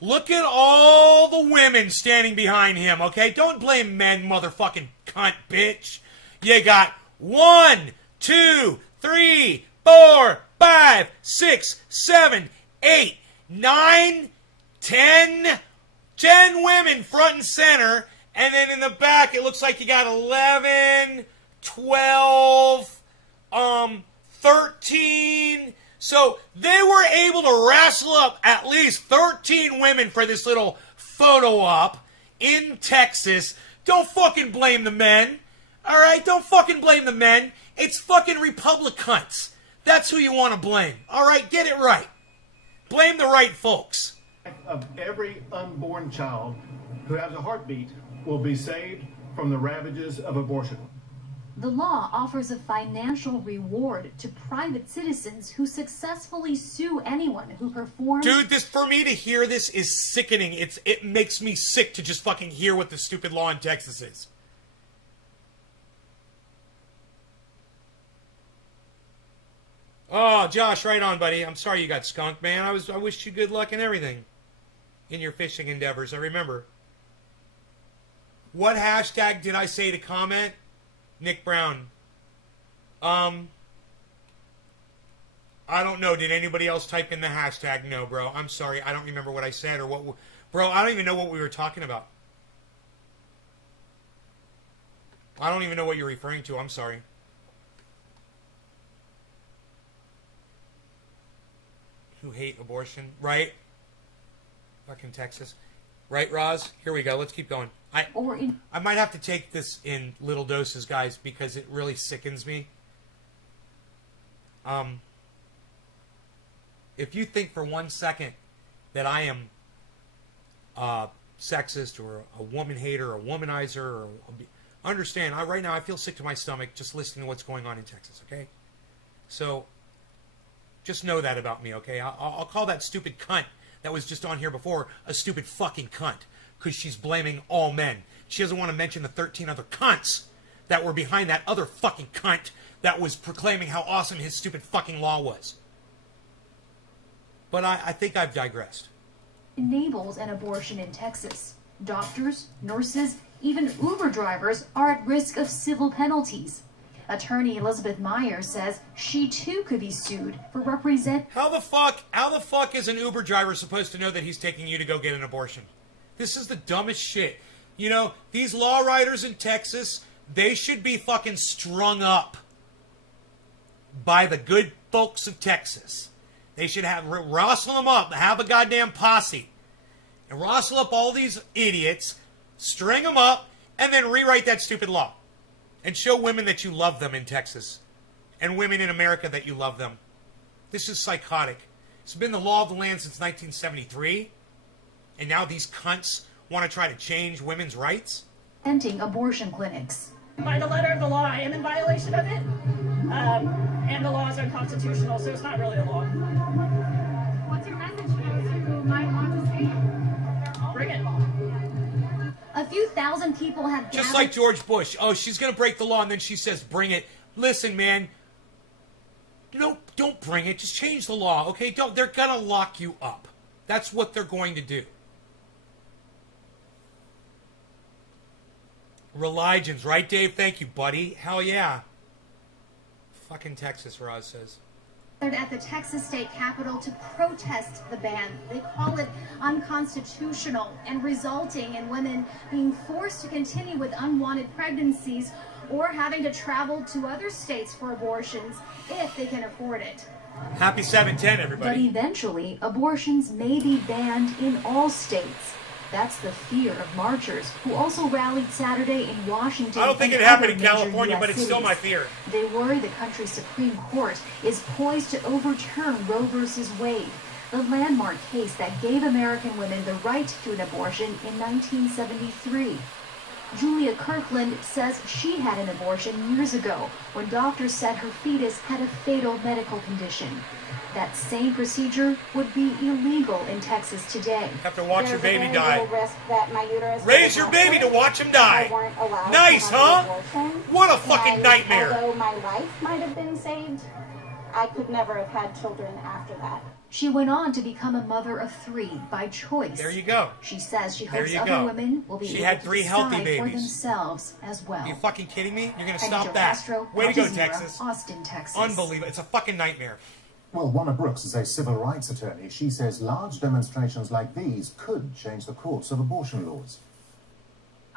Look at all the women standing behind him, okay? Don't blame men, motherfucking cunt, bitch. You got 1, 2, 3, 4, 5, 6, 7, 8, 9, 10 women front and center, and then in the back it looks like you got 11, 12, 13. So they were able to wrestle up at least 13 women for this little photo op in Texas. Don't fucking blame the men. All right? Don't fucking blame the men. It's fucking Republicans. That's who you want to blame. All right? Get it right. Blame the right folks. Of every unborn child who has a heartbeat will be saved from the ravages of abortion. The law offers a financial reward to private citizens who successfully sue anyone who performs... Dude, for me to hear this is sickening. It makes me sick to just fucking hear what the stupid law in Texas is. Oh, Josh, right on, buddy. I'm sorry you got skunked, man. I wished you good luck and everything in your fishing endeavors. I remember. What hashtag did I say to comment? Nick Brown. I don't know. Did anybody else type in the hashtag? No, bro. I'm sorry. I don't remember what I said or what... Bro, I don't even know what we were talking about. I don't even know what you're referring to. I'm sorry. Who hate abortion, right? Fucking Texas. Right, Roz? Here we go. Let's keep going. I might have to take this in little doses, guys, because it really sickens me. If you think for 1 second that I am sexist or a woman hater or a womanizer, or understand, right now I feel sick to my stomach just listening to what's going on in Texas, okay? So just know that about me, okay? I'll call that stupid cunt that was just on here before a stupid fucking cunt because she's blaming all men. She doesn't want to mention the 13 other cunts that were behind that other fucking cunt that was proclaiming how awesome his stupid fucking law was. But I think I've digressed. Enables an abortion in Texas. Doctors, nurses, even Uber drivers are at risk of civil penalties. Attorney Elizabeth Meyer says she too could be sued for How the fuck is an Uber driver supposed to know that he's taking you to go get an abortion? This is the dumbest shit. You know, these law writers in Texas, they should be fucking strung up by the good folks of Texas. They should have rustle them up, have a goddamn posse, and rustle up all these idiots, string them up, and then rewrite that stupid law. And show women that you love them in Texas. And women in America that you love them. This is psychotic. It's been the law of the land since 1973. And now these cunts want to try to change women's rights? Ending abortion clinics. By the letter of the law, I am in violation of it. And the law is unconstitutional, so it's not really a law. What's your message to those who might want to see? Bring it. A few thousand people have Just gathered. like George Bush. Oh, she's going to break the law, and then she says, bring it. Listen, man. Don't bring it. Just change the law, okay? They're going to lock you up. That's what they're going to do. Religions, right, Dave? Thank you, buddy. Hell yeah. Fucking Texas, Roz says. At the Texas state capitol to protest the ban. They call it unconstitutional and resulting in women being forced to continue with unwanted pregnancies or having to travel to other states for abortions if they can afford it. Happy 710, But everybody. eventually, abortions may be banned in all states. That's the fear of marchers who also rallied Saturday in Washington. I don't think and it happened other in major California, US but it's still cities. my fear. They worry the country's Supreme Court is poised to overturn Roe v. Wade, the landmark case that gave American women the right to an abortion in 1973. Julia Kirkland says she had an abortion years ago when doctors said her fetus had a fatal medical condition. That same procedure would be illegal in Texas today. Have to watch your baby There's a die. very little risk that my uterus Raise would your baby to rupture watch him if I die. weren't allowed Nice, to have huh? the abortion. What a fucking And nightmare. Although my life might have been saved, I could never have had children after that. She went on to become a mother of 3 by choice. There you go. She says she There hopes you other go. women will be She able had to 3 healthy decide for babies. themselves as well. Are you fucking kidding me? You're going to Heidi stop Jo that. Castro, Way to Al go, Jazeera, Texas. Austin, Texas. Unbelievable. It's a fucking nightmare. Well, Wanna Brooks is a civil rights attorney. She says large demonstrations like these could change the course of abortion laws.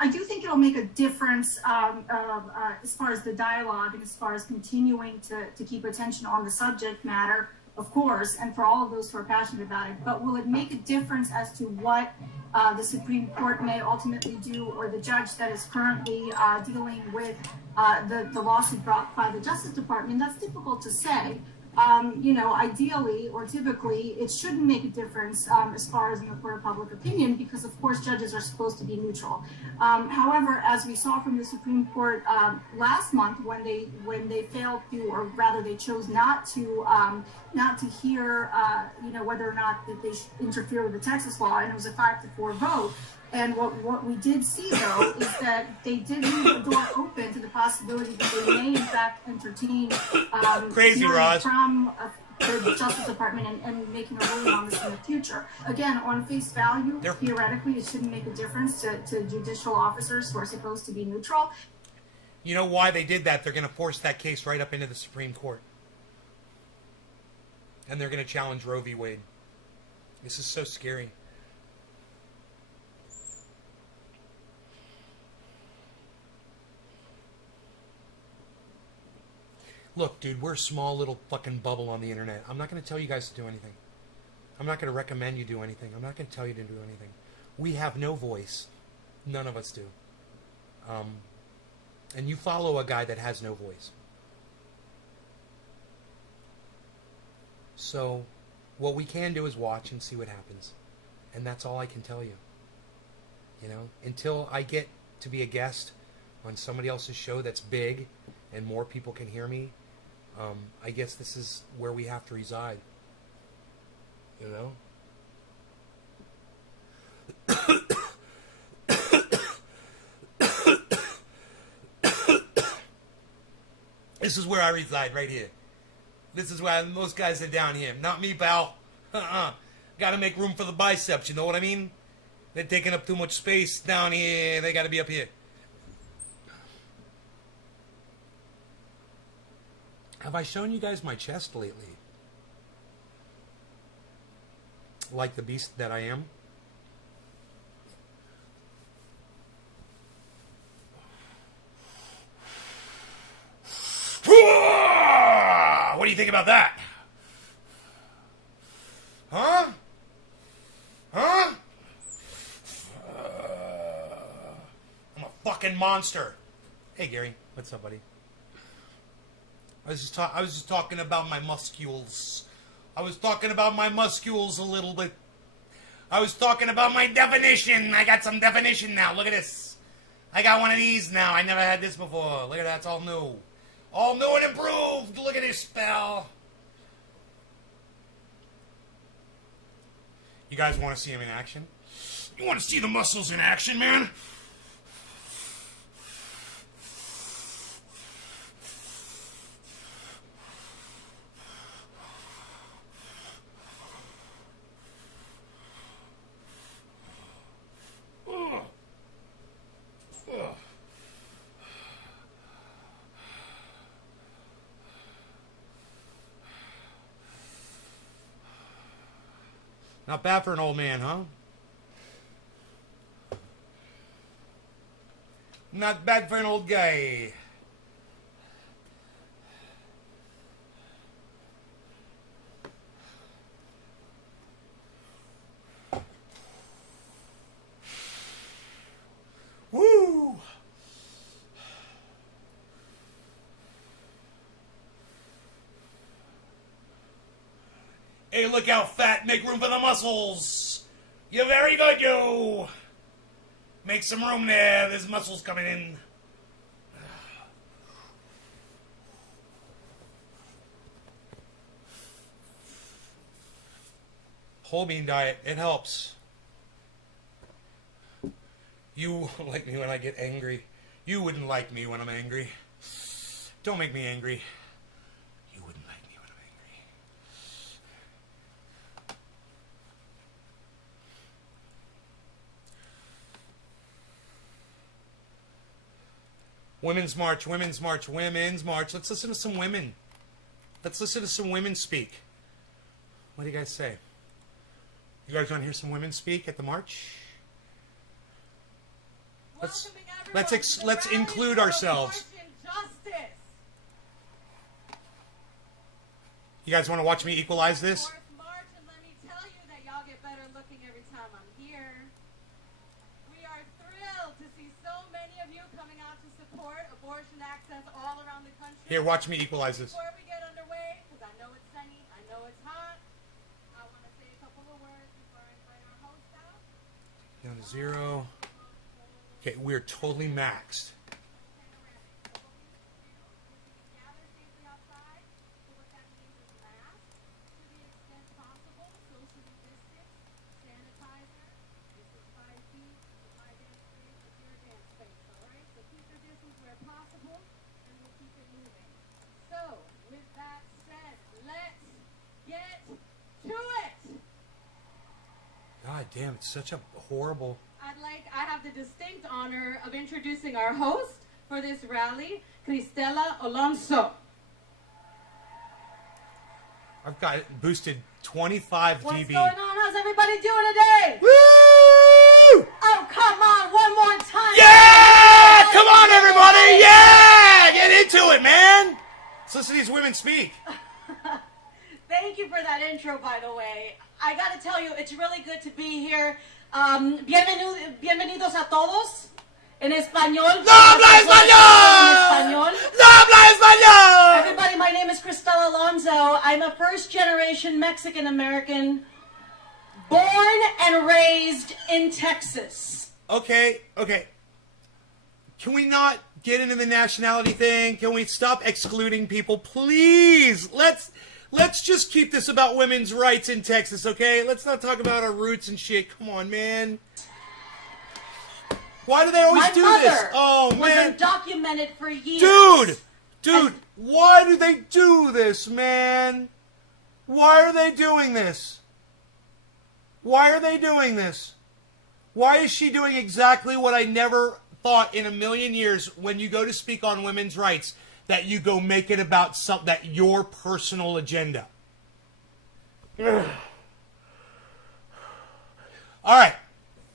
I do think it'll make a difference as far as the dialogue and as far as continuing to keep attention on the subject matter, of course, and for all of those who are passionate about it. But will it make a difference as to what the Supreme Court may ultimately do, or the judge that is currently dealing with the lawsuit brought by the Justice Department? That's difficult to say. Ideally or typically, it shouldn't make a difference as far as in the court of public opinion, because of course judges are supposed to be neutral. However, as we saw from the Supreme Court last month, when they failed to, or rather they chose not to hear, whether or not that they should interfere with the Texas law, and it was a 5-4 vote. And what we did see, though, is that they did leave the door open to the possibility that they may, in fact, entertain Crazy, hearing Roz. from the Justice Department and making a ruling on this in the future. Again, on face value, theoretically, it shouldn't make a difference to judicial officers who are supposed to be neutral. You know why they did that? They're going to force that case right up into the Supreme Court. And they're going to challenge Roe v. Wade. This is so scary. Look, dude, we're a small little fucking bubble on the internet. I'm not going to tell you guys to do anything. I'm not going to recommend you do anything. I'm not going to tell you to do anything. We have no voice. None of us do. And you follow a guy that has no voice. So, what we can do is watch and see what happens. And that's all I can tell you. You know, until I get to be a guest on somebody else's show that's big and more people can hear me, I guess this is where we have to reside. You know? This is where I reside, right here. This is where most guys are down here. Not me, pal. Gotta make room for the biceps, you know what I mean? They're taking up too much space down here. They gotta be up here. Have I shown you guys my chest lately? Like the beast that I am? What do you think about that? Huh? Huh? I'm a fucking monster. Hey, Gary. What's up, buddy? I was just talking about my muscles. I was talking about my muscles a little bit. I was talking about my definition. I got some definition now. Look at this. I got one of these now. I never had this before. Look at that. It's all new. All new and improved. Look at this, pal. You guys want to see him in action? You want to see the muscles in action, man? Not bad for an old man, huh? Not bad for an old guy. Woo! Hey, look out, fat. Make room for the muscles. You're very good, you. Make some room there. There's muscles coming in. Whole bean diet. It helps. You like me when I get angry. You wouldn't like me when I'm angry. Don't make me angry. You wouldn't like me when I'm angry. Women's March, Women's March, Women's March. Let's listen to some women. Let's listen to some women speak. What do you guys say? You guys want to hear some women speak at the march? Let's include ourselves. You guys want to watch me equalize this? March, and let me tell you that y'all get better looking every time I'm here. We are thrilled to see so many of you coming out to support abortion access all around the country. Here, watch me equalize this. Before we get underway, because I know it's sunny, I know it's hot, I want to say a couple of words before I invite our host out. Down to 0. Okay, we're totally maxed. God damn, it's such a horrible... I have the distinct honor of introducing our host for this rally, Cristela Alonso. I've got it boosted 25 What's dB. going on? How's everybody doing today? Woo! Oh, come on, one more time. Yeah! Come on, everybody! Yeah! Get into it, man! Let's listen to these women speak. Thank you for that intro, by the way. I gotta tell you, it's really good to be here. Bienvenidos a todos. En español. ¡No habla español! ¡No habla español! Everybody, my name is Cristela Alonso. I'm a first-generation Mexican-American born and raised in Texas. Okay. Can we not get into the nationality thing? Can we stop excluding people, please? Let's just keep this about women's rights in Texas, okay? Let's not talk about our roots and shit. Come on, man. Why do they always do this? Oh, man. Was undocumented for years. Dude, why do they do this, man? Why are they doing this? Why are they doing this? Why is she doing exactly what I never thought in a million years when you go to speak on women's rights? That you go make it about your personal agenda. All right.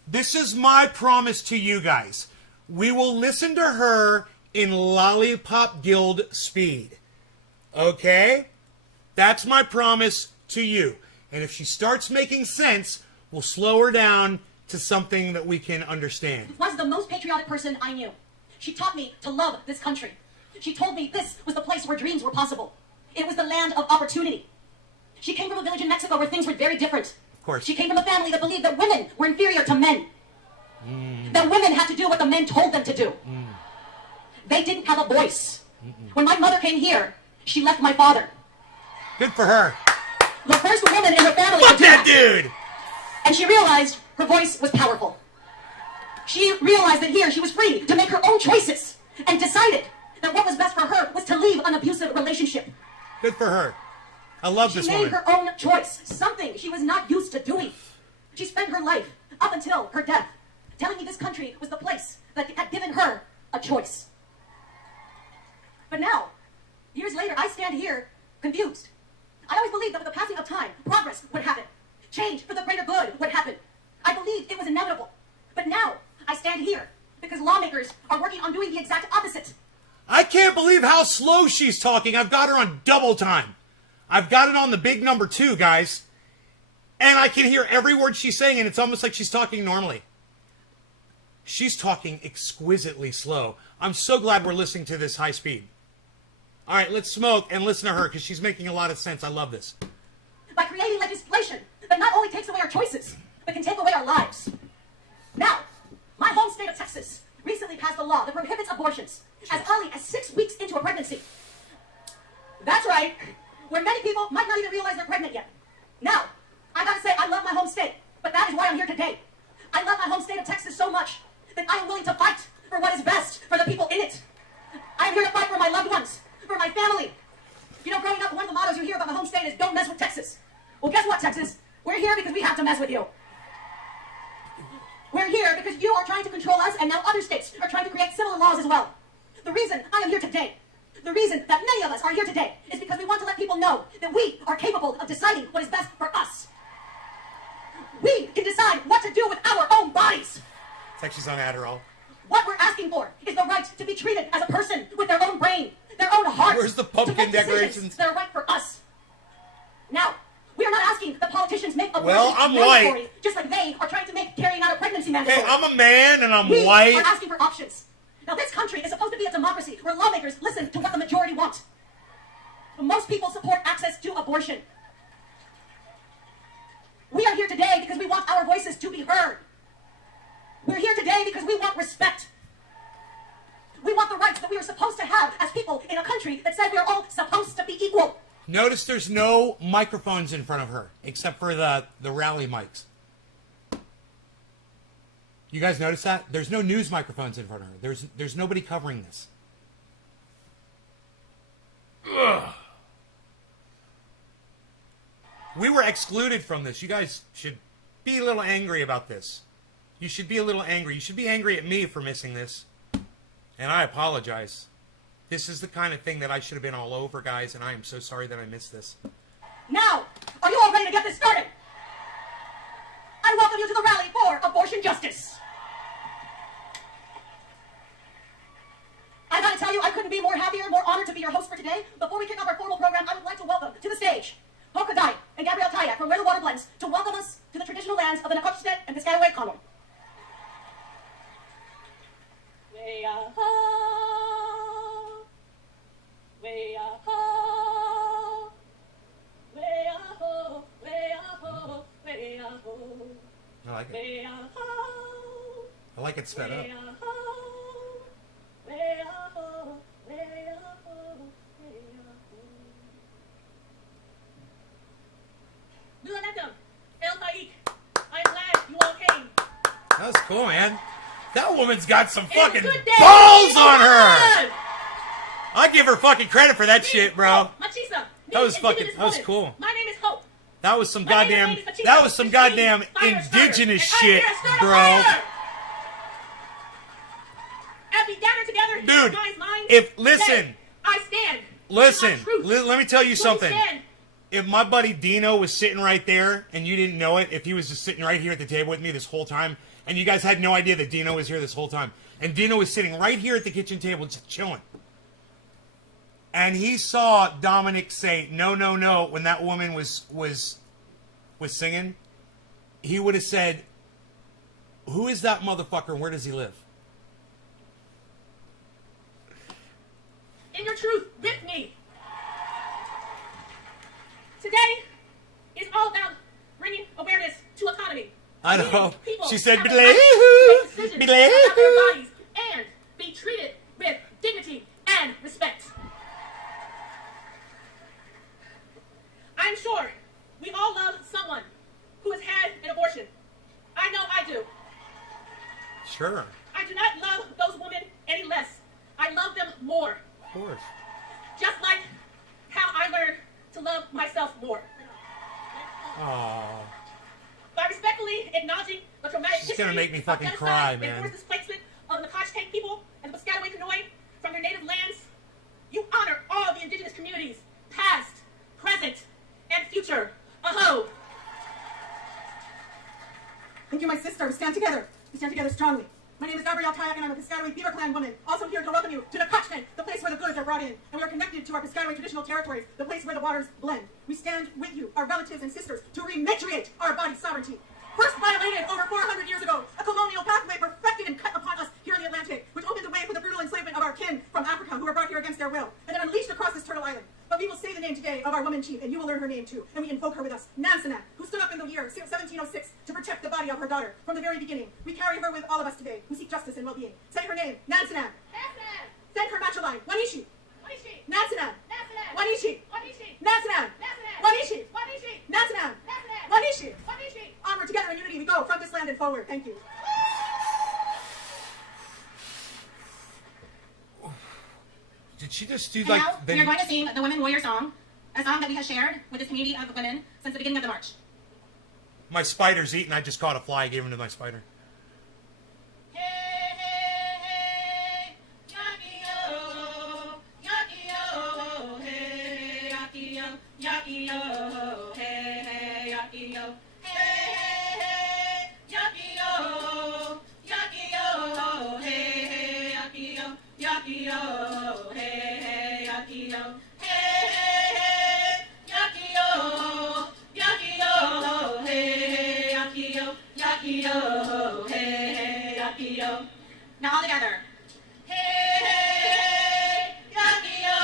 This is my promise to you guys. We will listen to her in Lollipop Guild speed. Okay? That's my promise to you. And if she starts making sense, we'll slow her down to something that we can understand. Was the most patriotic person I knew. She taught me to love this country. She told me this was the place where dreams were possible. It was the land of opportunity. She came from a village in Mexico where things were very different. Of course. She came from a family that believed that women were inferior to men. That women had to do what the men told them to do. They didn't have a voice. When my mother came here, she left my father. Good for her. The first woman in her family Fuck to do that dude! And she realized Her voice was powerful. She realized that here she was free to make her own choices and decided that what was best for her was to leave an abusive relationship. Good for her. I love this woman. She made her own choice, something she was not used to doing. She spent her life, up until her death, telling me this country was the place that had given her a choice. But now, years later, I stand here confused. I always believed that with the passing of time, progress would happen. Change for the greater good would happen. I believed it was inevitable. But now, I stand here because lawmakers are working on doing the exact opposite. I can't believe how slow she's talking. I've got her on double time. I've got it on the big number 2, guys. And I can hear every word she's saying, and it's almost like she's talking normally. She's talking exquisitely slow. I'm so glad we're listening to this high speed. All right, let's smoke and listen to her because she's making a lot of sense. I love this. By creating legislation that not only takes away our choices, but can take away our lives. Now, my home state of Texas recently passed a law that prohibits abortions as early as 6 weeks into a pregnancy. That's right, where many people might not even realize they're pregnant yet. Now, I gotta say, I love my home state, but that is why I'm here today. I love my home state of Texas so much that I am willing to fight for what is best for the people in it. I am here to fight for my loved ones, for my family. You know, growing up, one of the mottos you hear about my home state is, don't mess with Texas. Well, guess what, Texas? We're here because we have to mess with you. We're here because you are trying to control us, and now other states are trying to create similar laws as well. The reason I am here today, the reason that many of us are here today, is because we want to let people know that we are capable of deciding what is best for us. We can decide what to do with our own bodies. It's like she's on Adderall. What we're asking for is the right to be treated as a person with their own brain, their own heart. Where's the pumpkin to make decisions decorations? that are right for us. Now, we are not asking that politicians make abortion Well, I'm mandatory, white. just like they are trying to make carrying out a pregnancy mandatory. Hey, I'm a man and I'm We white. are asking for options. Now, this country is supposed to be a democracy where lawmakers listen to what the majority want. Most people support access to abortion. We are here today because we want our voices to be heard. We're here today because we want respect. We want the rights that we are supposed to have as people in a country that said we are all supposed to be equal. Notice there's no microphones in front of her, except for the rally mics. You guys notice that? There's no news microphones in front of her. There's nobody covering this. Ugh. We were excluded from this. You guys should be a little angry about this. You should be a little angry. You should be angry at me for missing this. And I apologize. This is the kind of thing that I should have been all over, guys, and I am so sorry that I missed this. Now, are you all ready to get this started? I welcome you to the rally for abortion justice. I gotta tell you, I couldn't be more happier, more honored to be your host for today. Before we kick off our formal program, I would like to welcome to the stage Hokodai and Gabrielle Tayak from Where the Water Blends to welcome us to the traditional lands of the Nakotchtet and Piscataway Common. I like it. I like it sped up. I'm glad you all came. That was cool, man. That woman's got some fucking good day. balls on her. I give her fucking credit for that shit, bro. Machisa. That was fucking. That was cool. My name is Hope. That was some My name goddamn. is Machisa. That was some goddamn Fire starter. indigenous And I'm shit, here to start a bro. fire. As we gather together, Dude, minds, if today, listen, I stand. listen. for my truth. Let me tell you So something. stand. If my buddy Dino was sitting right there and you didn't know it, if he was just sitting right here at the table with me this whole time, and you guys had no idea that Dino was here this whole time, and Dino was sitting right here at the kitchen table just chilling, and he saw Dominic say no, no, no when that woman was singing, he would have said, "Who is that motherfucker and where does he live?" In your truth with me. Today is all about bringing awareness to autonomy. I know. Meaning people She said, have the "Blee-hoo, right to make decisions blee-hoo." about their bodies and be treated with dignity and respect. I'm sure we all love someone who has had an abortion. I know Sure. I do not love those women any less. I love them more. Of course. Just like how I learned to love myself more. Aww. By respectfully acknowledging the traumatic She's history gonna make me of fucking genocide cry, and man. forced displacement of the Nacotchtank people and the Piscataway Conoy from their native lands, you honor all the indigenous communities, past, present, and future. Aho! Thank you, my sister. We stand together. We stand together strongly. My name is Gabrielle Kayak, and I'm a Piscataway Beaver Clan woman. Also here to welcome you to Nacotchtank, the place where the goods are brought in. And we are connected to our Piscataway traditional territories, the place where the waters blend. We stand with you, our relatives and sisters, to rematriate our body sovereignty. First violated over 400 years ago, a colonial pathway perfected and cut upon us here in the Atlantic, which opened the way for the brutal enslavement of our kin from Africa who were brought here against their will, and then unleashed across this turtle island. But we will say the name today of our woman chief, and you will learn her name too, and we invoke her with us, Nansenat, who stood up in the year 1706 to protect the body of her daughter from the very beginning. We carry her with all of us today, who seek justice and well-being. Say her name, Nansenat. Nansenat. Thank her matroline, Wanishi. Wanishi. Nansenat. Nansenat. Wanishi. Wanishi. Nansenat. Nansenat. Wanishi. Wanishi. Nansenat. Nansenat. Wanishi. Wanishi. Onward, together in unity, we go from this land and forward. Thank you. Did she just do And like... now, we are going to sing the Women Warrior Song, a song that we have shared with this community of women since the beginning of the march. My spider's eating. I just caught a fly. I gave him to my spider. Hey, hey, hey, yaki-yo, yaki-yo, hey, yaki-yo, yaki-yo, hey, hey, yaki-yo, hey, hey, hey, yaki-yo, yaki-yo, hey, hey, yaki-yo, yaki-yo, hey, hey, yaki-yo, hey, hey, hey, yaki-yo, yaki-yo, hey, yaki-yo, yaki-yo, hey, yaki-yo. Now all together. Hey, hey, yaki-yo,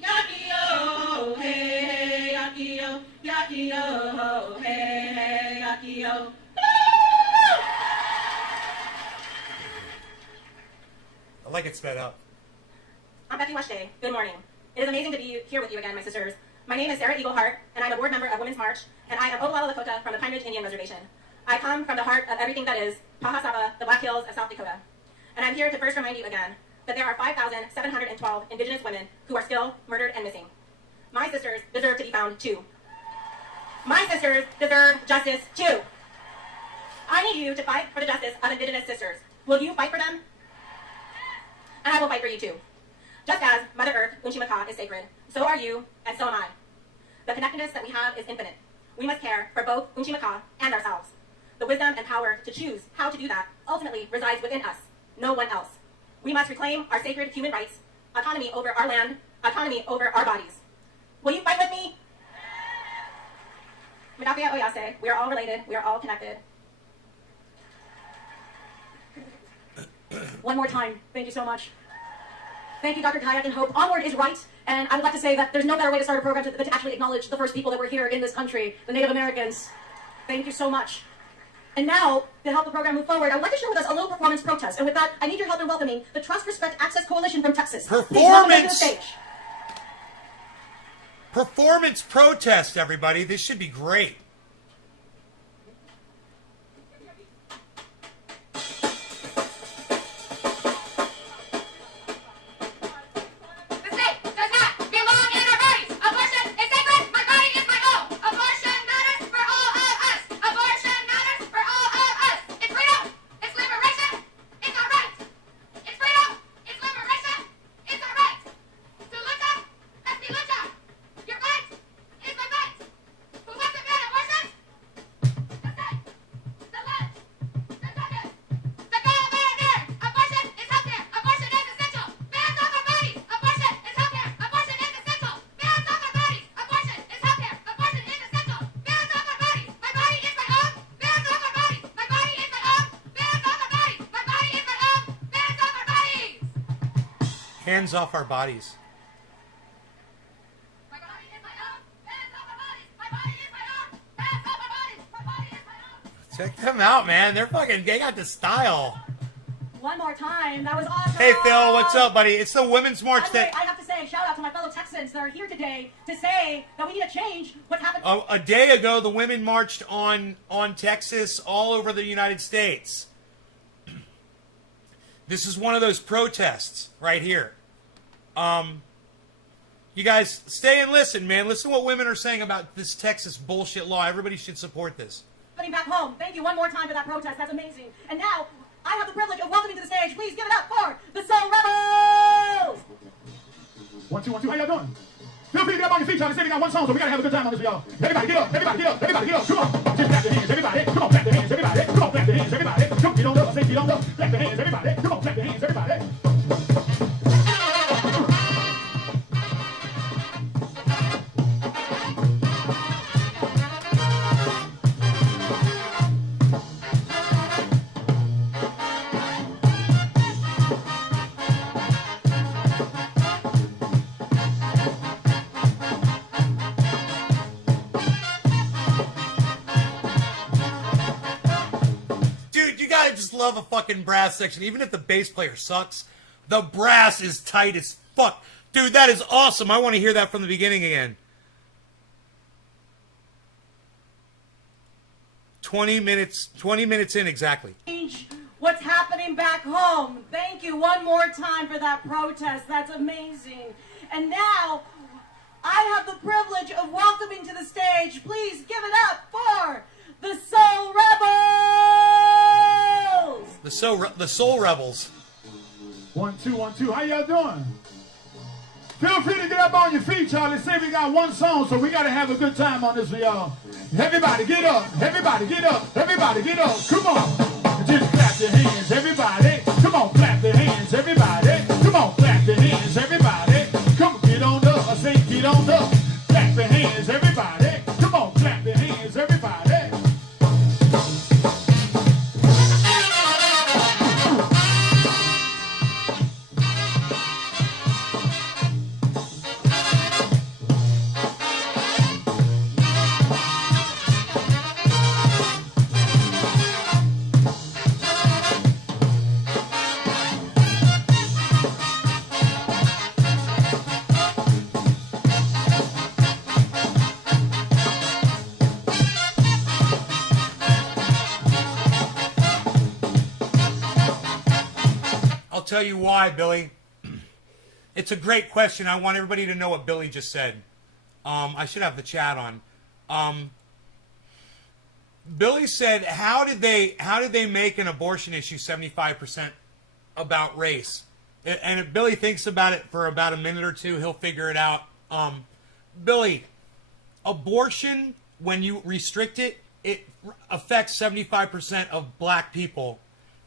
yaki-yo, hey, yaki-yo, yaki-yo, hey, yaki-yo. I like it sped up. I'm Becky Washday. Good morning. It is amazing to be here with you again, my sisters. My name is Sarah Eaglehart, and I'm a board member of Women's March, and I am Oglala Lakota from the Pine Ridge Indian Reservation. I come from the heart of everything that is Pahasaba, the Black Hills of South Dakota. And I'm here to first remind you again that there are 5,712 Indigenous women who are still murdered and missing. My sisters deserve to be found too. My sisters deserve justice too. I need you to fight for the justice of Indigenous sisters. Will you fight for them? And I will fight for you too. Just as Mother Earth, Unchimaka, is sacred, so are you, and so am I. The connectedness that we have is infinite. We must care for both Unchimaka and ourselves. The wisdom and power to choose how to do that ultimately resides within us, no one else. We must reclaim our sacred human rights, autonomy over our land, autonomy over our bodies. Will you fight with me? Medapia Oyase, we are all related, we are all connected. One more time, thank you so much. Thank you, Dr. Kayak and Hope. Onward is right, and I would like to say that there's no better way to start a program than to actually acknowledge the first people that were here in this country, the Native Americans. Thank you so much. And now, to help the program move forward, I would like to share with us a little performance protest. And with that, I need your help in welcoming the Trust, Respect, Access Coalition from Texas. Please welcome them to the stage. Performance protest, everybody. This should be great. Hands off our bodies. Check them out, man. They got the style. One more time. That was awesome. Hey, Phil, what's up, buddy? It's the Women's March. By the way, I have to say, shout out to my fellow Texans that are here today to say that we need to change what's happened. A day ago, the women marched on Texas all over the United States. This is one of those protests right here. You guys stay and listen, man. Listen to what women are saying about this Texas bullshit law. Everybody should support this. Back home. Thank you one more time for that protest. That's amazing. And now, I have the privilege of welcoming to the stage. Please give it up for the Soul Rebels! 1, 2, 1, 2. How y'all doing? Feel free to get up on your feet, y'all. They say we got one song, so we gotta have a good time on this, y'all. Everybody get up, everybody get up, everybody get up. Come on. Just clap your hands, everybody. Come on, clap your hands, everybody. Come on, clap your hands, everybody. Come on, get on up. I say get on up. Clap your hands, everybody. Come on, clap your hands, everybody. I just love a fucking brass section. Even if the bass player sucks, the brass is tight as fuck. Dude, that is awesome. I want to hear that from the beginning again. 20 minutes in exactly. What's happening back home? Thank you one more time for that protest. That's amazing. And now, I have the privilege of welcoming to the stage. Please give it up for the Soul Rebels! The Soul Rebels. 1, 2, 1, 2. How y'all doing? Feel free to get up on your feet, y'all. They say we got one song, so we gotta have a good time on this for y'all. Everybody get up. Everybody get up. Everybody get up. Come on. Just clap your hands, everybody. Come on, clap your hands, everybody. Come on, clap your hands, everybody. Come on, get on up. I say get on up. Clap your hands, everybody. Come on, clap your hands, everybody. Tell you why, Billy. It's a great question. I want everybody to know what Billy just said. I should have the chat on. Billy said, how did they make an abortion issue 75% about race? And if Billy thinks about it for about a minute or two, he'll figure it out. Billy, abortion, when you restrict it, it affects 75% of black people.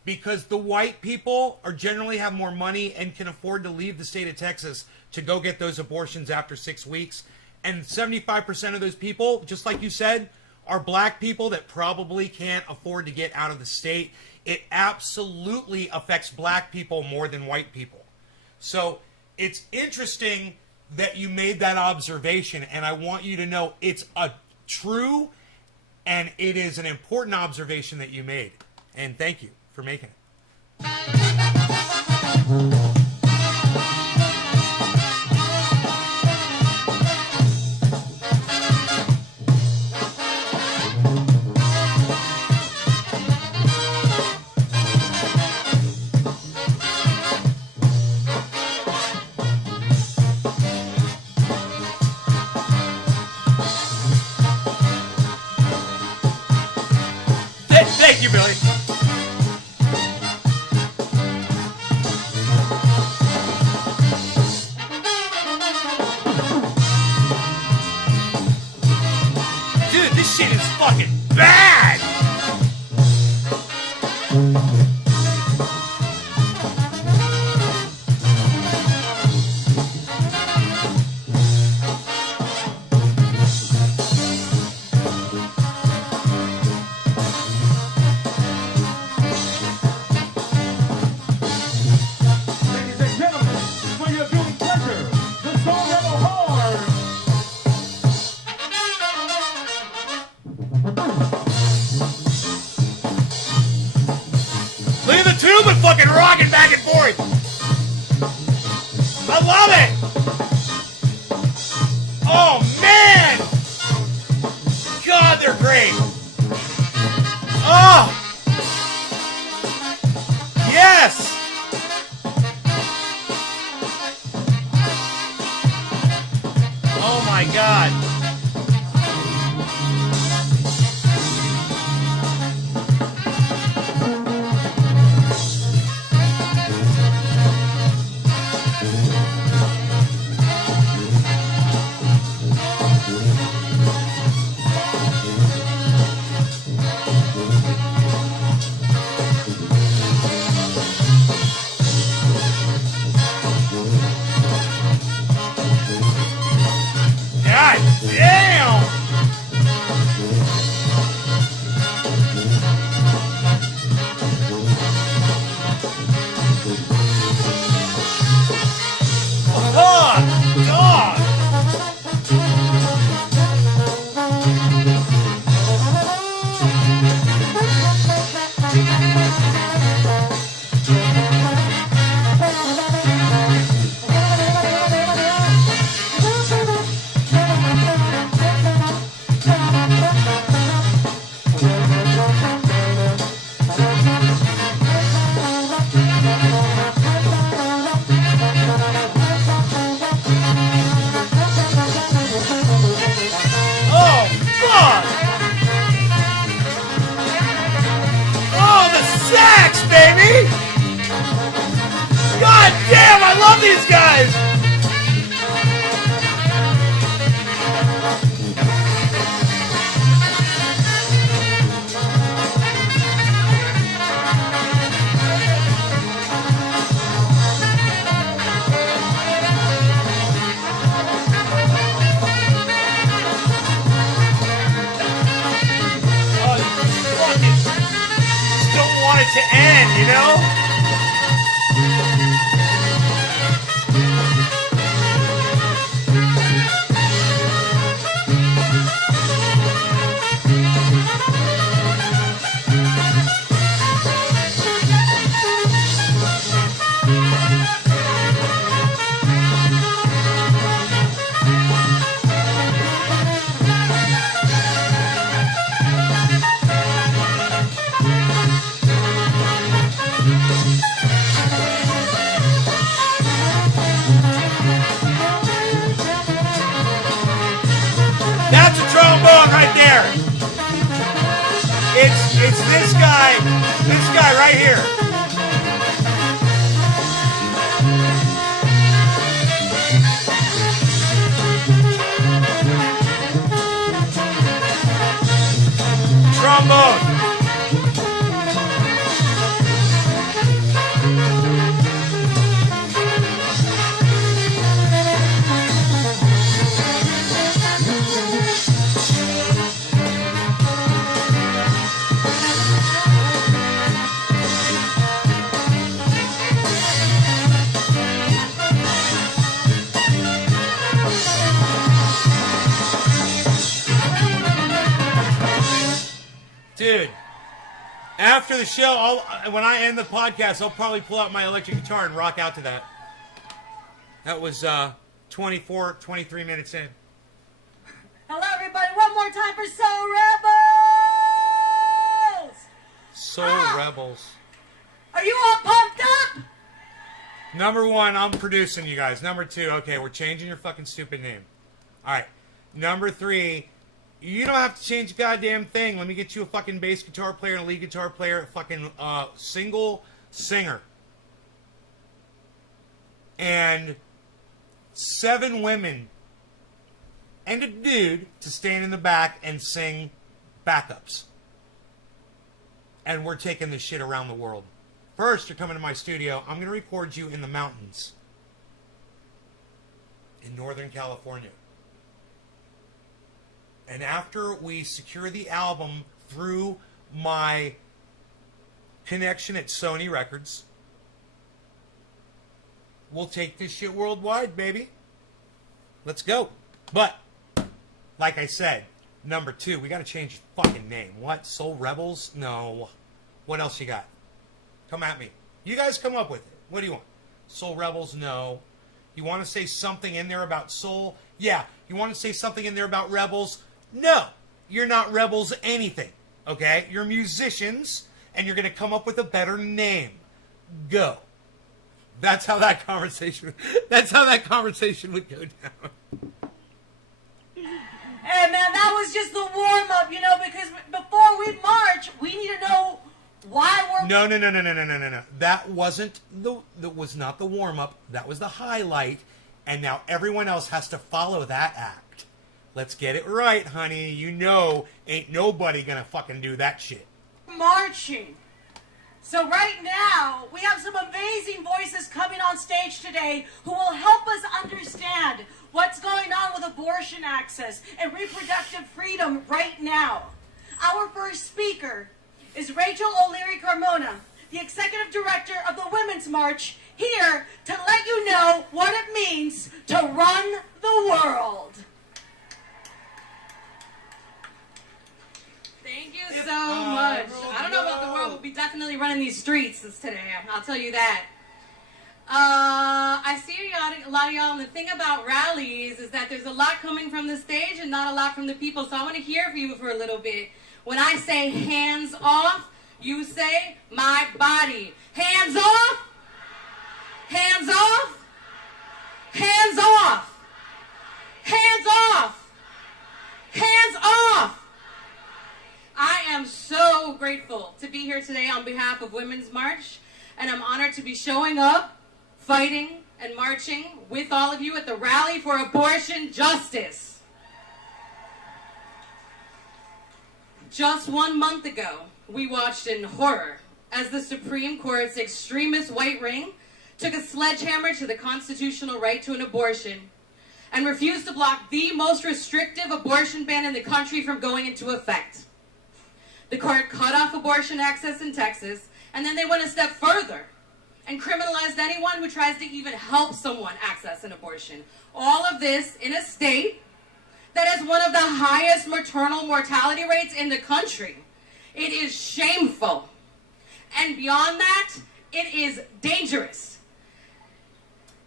Because the white people are generally have more money and can afford to leave the state of Texas to go get those abortions after 6 weeks. And 75% of those people, just like you said, are black people that probably can't afford to get out of the state. It absolutely affects black people more than white people. So it's interesting that you made that observation, and I want you to know it's a true and it is an important observation that you made. And thank you for making it. Thank you, Billy. This shit is fucking bad! Ladies and gentlemen, for your viewing pleasure, the Soul Rebel Horde. Look at the tuba fucking rocking back and forth. I love it. Oh man. God, they're great. Oh. Yes. God damn! Oh, God! Oh, God! Oh, the sax, baby! God damn, I love these guys! Oh, fucking just don't want it to end, you know? That's a trombone right there. It's this guy right here. Trombone. Dude, after the show, when I end the podcast, I'll probably pull out my electric guitar and rock out to that. That was 23 minutes in. Hello, everybody. One more time for Soul Rebels. Soul Rebels. Are you all pumped up? Number one, I'm producing you guys. Number two, okay, we're changing your fucking stupid name. All right. Number three, you don't have to change a goddamn thing. Let me get you a fucking bass guitar player and a lead guitar player, a fucking single singer. And 7 women and a dude to stand in the back and sing backups. And we're taking this shit around the world. First, you're coming to my studio. I'm going to record you in the mountains in Northern California. And after we secure the album through my connection at Sony Records, we'll take this shit worldwide, baby. Let's go. But, like I said, number 2, we got to change the fucking name. What? Soul Rebels? No. What else you got? Come at me. You guys come up with it. What do you want? Soul Rebels? No. You want to say something in there about soul? Yeah. You want to say something in there about rebels? No. You're not rebels anything. Okay? You're musicians, and you're going to come up with a better name. Go. That's how that conversation would go down. Hey, man, that was just the warm-up, you know, because before we march, we need to know why we're... No. That was not the warm-up. That was the highlight, and now everyone else has to follow that act. Let's get it right, honey. You know, ain't nobody gonna fucking do that shit. Marching. So right now, we have some amazing voices coming on stage today who will help us understand what's going on with abortion access and reproductive freedom right now. Our first speaker is Rachel O'Leary Carmona, the Executive Director of the Women's March, here to let you know what it means to run the world. Thank you so much. I don't know about the world, we'll be definitely running these streets today. I'll tell you that. I see a lot of y'all, and the thing about rallies is that there's a lot coming from the stage and not a lot from the people, so I want to hear from you for a little bit. When I say hands off, you say my body. Hands off! Hands off! Hands off! Hands off! Hands off! I am so grateful to be here today on behalf of Women's March, and I'm honored to be showing up, fighting, and marching with all of you at the Rally for Abortion Justice. Just 1 month ago, we watched in horror as the Supreme Court's extremist white ring took a sledgehammer to the constitutional right to an abortion and refused to block the most restrictive abortion ban in the country from going into effect. The court cut off abortion access in Texas, and then they went a step further and criminalized anyone who tries to even help someone access an abortion. All of this in a state that has one of the highest maternal mortality rates in the country. It is shameful. And beyond that, it is dangerous.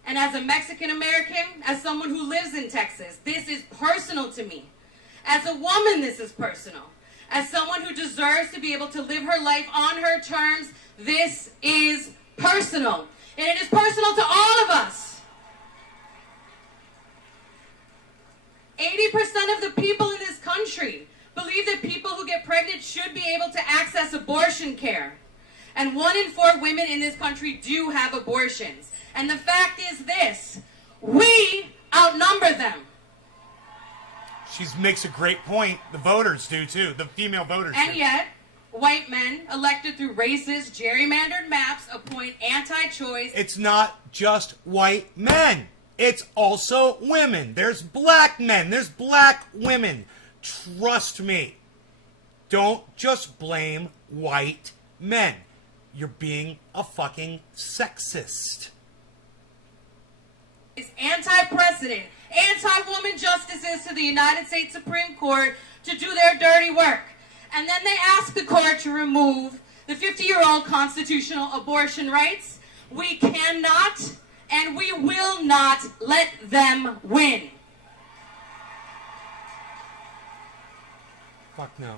And as a Mexican American, as someone who lives in Texas, this is personal to me. As a woman, this is personal. As someone who deserves to be able to live her life on her terms, this is personal. And it is personal to all of us. 80% of the people in this country believe that people who get pregnant should be able to access abortion care. And 1 in 4 women in this country do have abortions. And the fact is this, we outnumber them. She makes a great point. The voters do too. The female voters do. And yet, white men elected through racist, gerrymandered maps appoint anti-choice. It's not just white men. It's also women. There's black men. There's black women. Trust me. Don't just blame white men. You're being a fucking sexist. It's anti-precedent, anti-woman justices to the United States Supreme Court to do their dirty work. And then they ask the court to remove the 50-year-old constitutional abortion rights. We cannot and we will not let them win. Fuck no.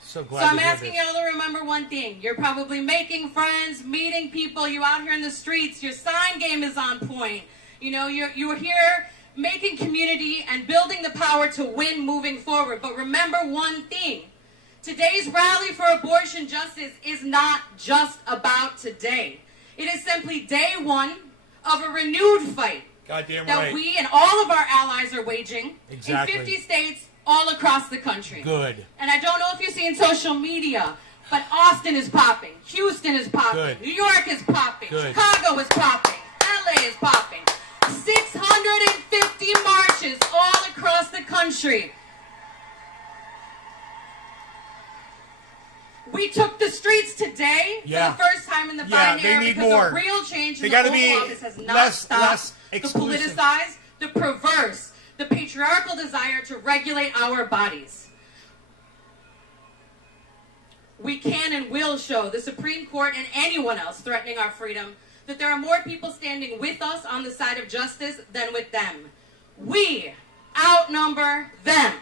So glad So I'm to hear asking this. y'all to remember one thing. You're probably making friends, meeting people. You out here in the streets. Your sign game is on point. You know, you're here making community and building the power to win moving forward. But remember one thing. Today's rally for abortion justice is not just about today. It is simply day one of a renewed fight Goddamn that right. we and all of our allies are waging Exactly. in 50 states all across the country. Good. And I don't know if you've seen social media, but Austin is popping, Houston is popping, Good. New York is popping, Good. Chicago is popping, LA is popping. 650 marches all across the country. We took the streets today Yeah. for the first time in the Yeah, Biden they era need because more. a real change They in the gotta Oval be Office has not less stopped the exclusive. politicized, the perverse, the patriarchal desire to regulate our bodies. We can and will show the Supreme Court and anyone else threatening our freedom that there are more people standing with us on the side of justice than with them. We outnumber them.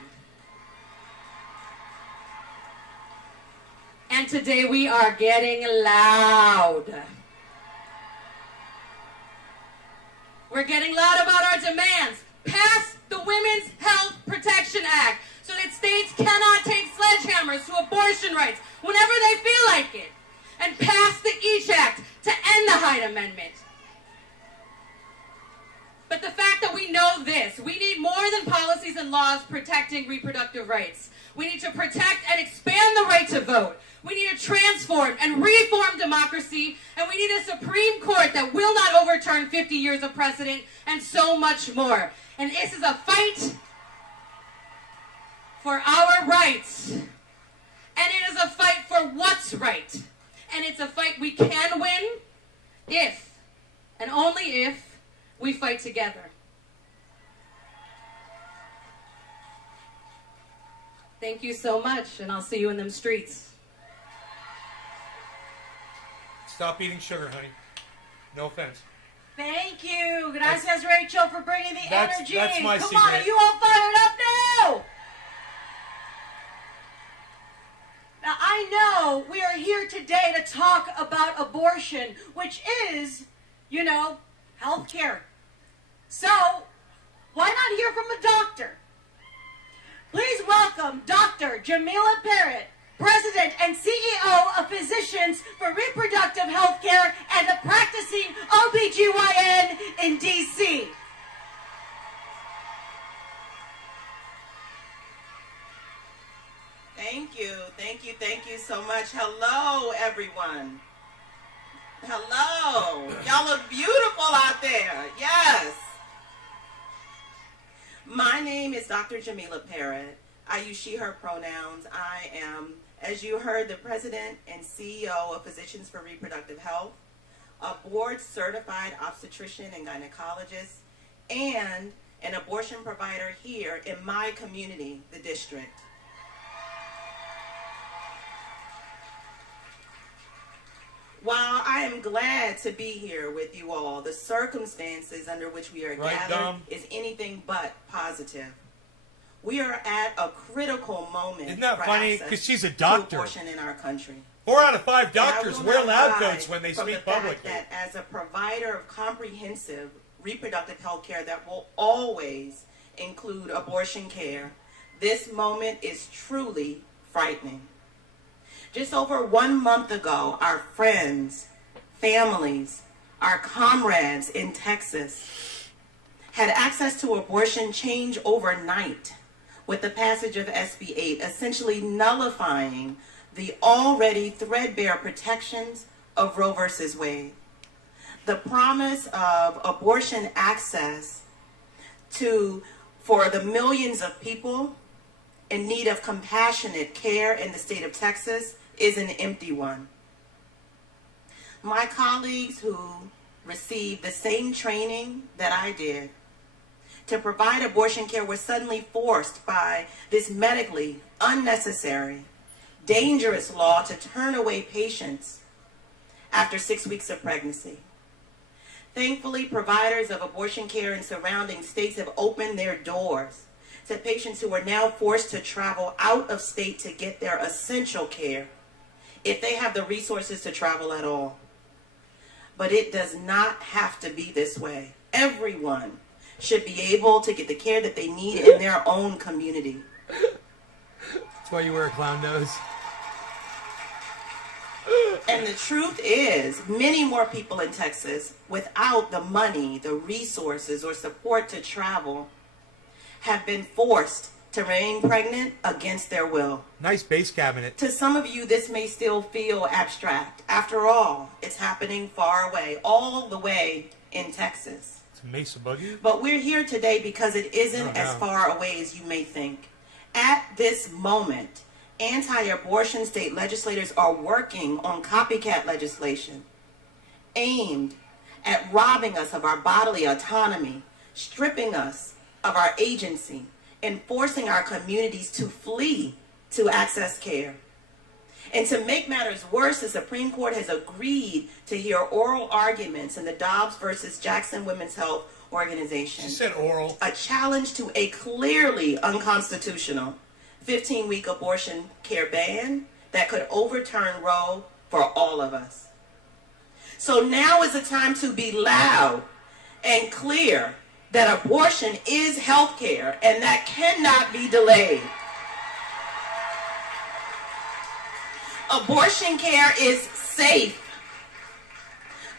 And today we are getting loud. We're getting loud about our demands. Pass the Women's Health Protection Act so that states cannot take sledgehammers to abortion rights whenever they feel like it. And pass the EACH Act to end the Hyde Amendment. But the fact that we know this. We need more than policies and laws protecting reproductive rights. We need to protect and expand the right to vote. We need a transformed and reformed democracy, and we need a Supreme Court that will not overturn 50 years of precedent, and so much more. And this is a fight for our rights. And it is a fight for what's right. And it's a fight we can win if, and only if, we fight together. Thank you so much, and I'll see you in them streets. Stop eating sugar, honey. No offense. Thank you. Gracias, Rachel, for bringing the energy. That's my Come secret. on, are you all fired up now? Now, I know we are here today to talk about abortion, which is, you know, health care. So, why not hear from a doctor? Please welcome Dr. Jamila Parrott, President and CEO of Physicians for Reproductive Health Care and a practicing OBGYN in D.C. Thank you so much. Hello, everyone. Hello. Y'all look beautiful out there. Yes. My name is Dr. Jamila Parrott. I use she, her pronouns. I am, as you heard, the President and CEO of Physicians for Reproductive Health, a board-certified obstetrician and gynecologist, and an abortion provider here in my community, the district. While I am glad to be here with you all, the circumstances under which we are gathered is anything but positive. We are at a critical moment. Isn't that funny? Because she's a doctor. Abortion in our country. 4 out of 5 doctors wear lab coats when they speak publicly. That as a provider of comprehensive reproductive health care that will always include abortion care, this moment is truly frightening. Just over 1 month ago, our friends, families, our comrades in Texas had access to abortion change overnight with the passage of SB 8, essentially nullifying the already threadbare protections of Roe v. Wade. The promise of abortion access for the millions of people in need of compassionate care in the state of Texas is an empty one. My colleagues who received the same training that I did to provide abortion care were suddenly forced by this medically unnecessary, dangerous law to turn away patients after 6 weeks of pregnancy. Thankfully, providers of abortion care in surrounding states have opened their doors to patients who are now forced to travel out of state to get their essential care, if they have the resources to travel at all. But it does not have to be this way. Everyone should be able to get the care that they need in their own community. That's why you wear a clown nose. And the truth is, many more people in Texas, without the money, the resources, or support to travel, have been forced to remain pregnant against their will. Nice base cabinet. To some of you, this may still feel abstract. After all, it's happening far away, all the way in Texas. It's a Mesa buggy. But we're here today because it isn't as far away as you may think. At this moment, anti-abortion state legislators are working on copycat legislation aimed at robbing us of our bodily autonomy, stripping us of our agency, and forcing our communities to flee to access care. And to make matters worse, the Supreme Court has agreed to hear oral arguments in the Dobbs versus Jackson Women's Health Organization. She said oral. A challenge to a clearly unconstitutional 15-week abortion care ban that could overturn Roe for all of us. So now is the time to be loud and clear that abortion is health care and that cannot be delayed. Abortion care is safe.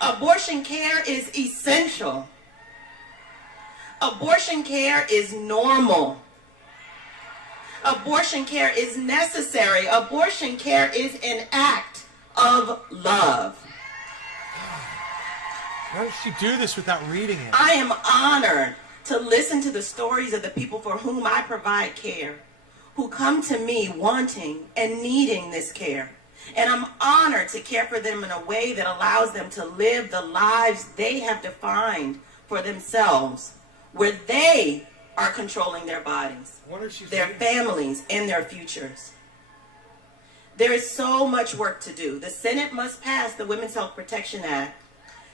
Abortion care is essential. Abortion care is normal. Abortion care is necessary. Abortion care is an act of love. How does she do this without reading it? I am honored to listen to the stories of the people for whom I provide care, who come to me wanting and needing this care. And I'm honored to care for them in a way that allows them to live the lives they have defined for themselves, where they are controlling their bodies, their families, and their futures. There is so much work to do. The Senate must pass the Women's Health Protection Act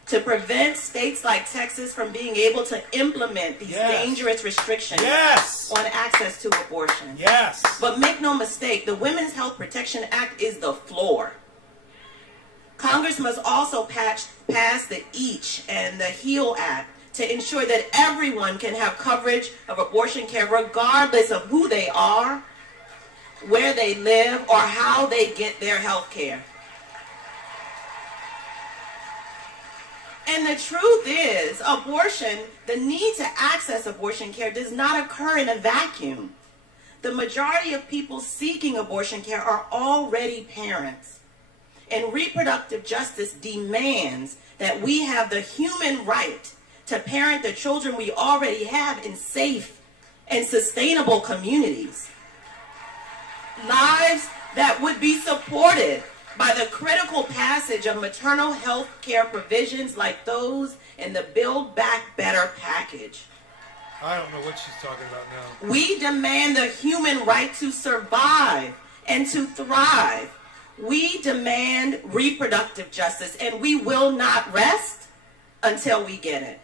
to prevent states like Texas from being able to implement these dangerous restrictions on access to abortion. But make no mistake, the Women's Health Protection Act is the floor. Congress must also pass the EACH and the HEAL Act to ensure that everyone can have coverage of abortion care regardless of who they are, where they live, or how they get their health care. And the truth is, abortion, the need to access abortion care does not occur in a vacuum. The majority of people seeking abortion care are already parents. And reproductive justice demands that we have the human right to parent the children we already have in safe and sustainable communities. Lives that would be supported by the critical passage of maternal health care provisions like those in the Build Back Better package. I don't know what she's talking about now. We demand the human right to survive and to thrive. We demand reproductive justice, and we will not rest until we get it.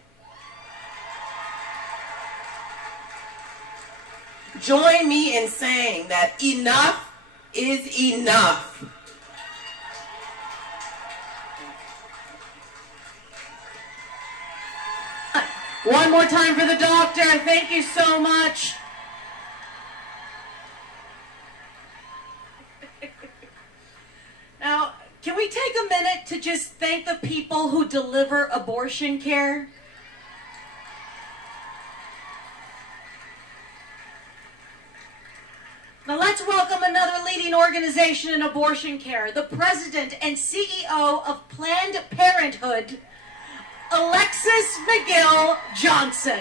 Join me in saying that enough is enough. One more time for the doctor. Thank you so much. Now, can we take a minute to just thank the people who deliver abortion care? Now let's welcome another leading organization in abortion care, the president and CEO of Planned Parenthood, Alexis McGill Johnson.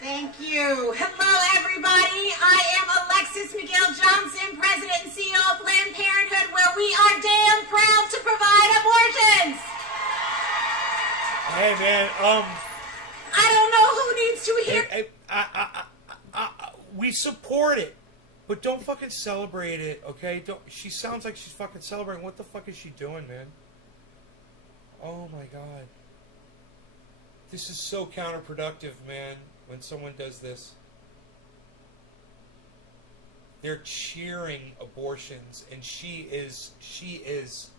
Thank you. Hello, everybody. I am Alexis McGill Johnson, President and CEO of Planned Parenthood, where we are damn proud to provide abortions. Hey, man, I don't know who needs to hear. We support it, but don't fucking celebrate it, okay? Don't. She sounds like she's fucking celebrating. What the fuck is she doing, man? Oh my god. This is so counterproductive, man, when someone does this. They're cheering abortions, and she is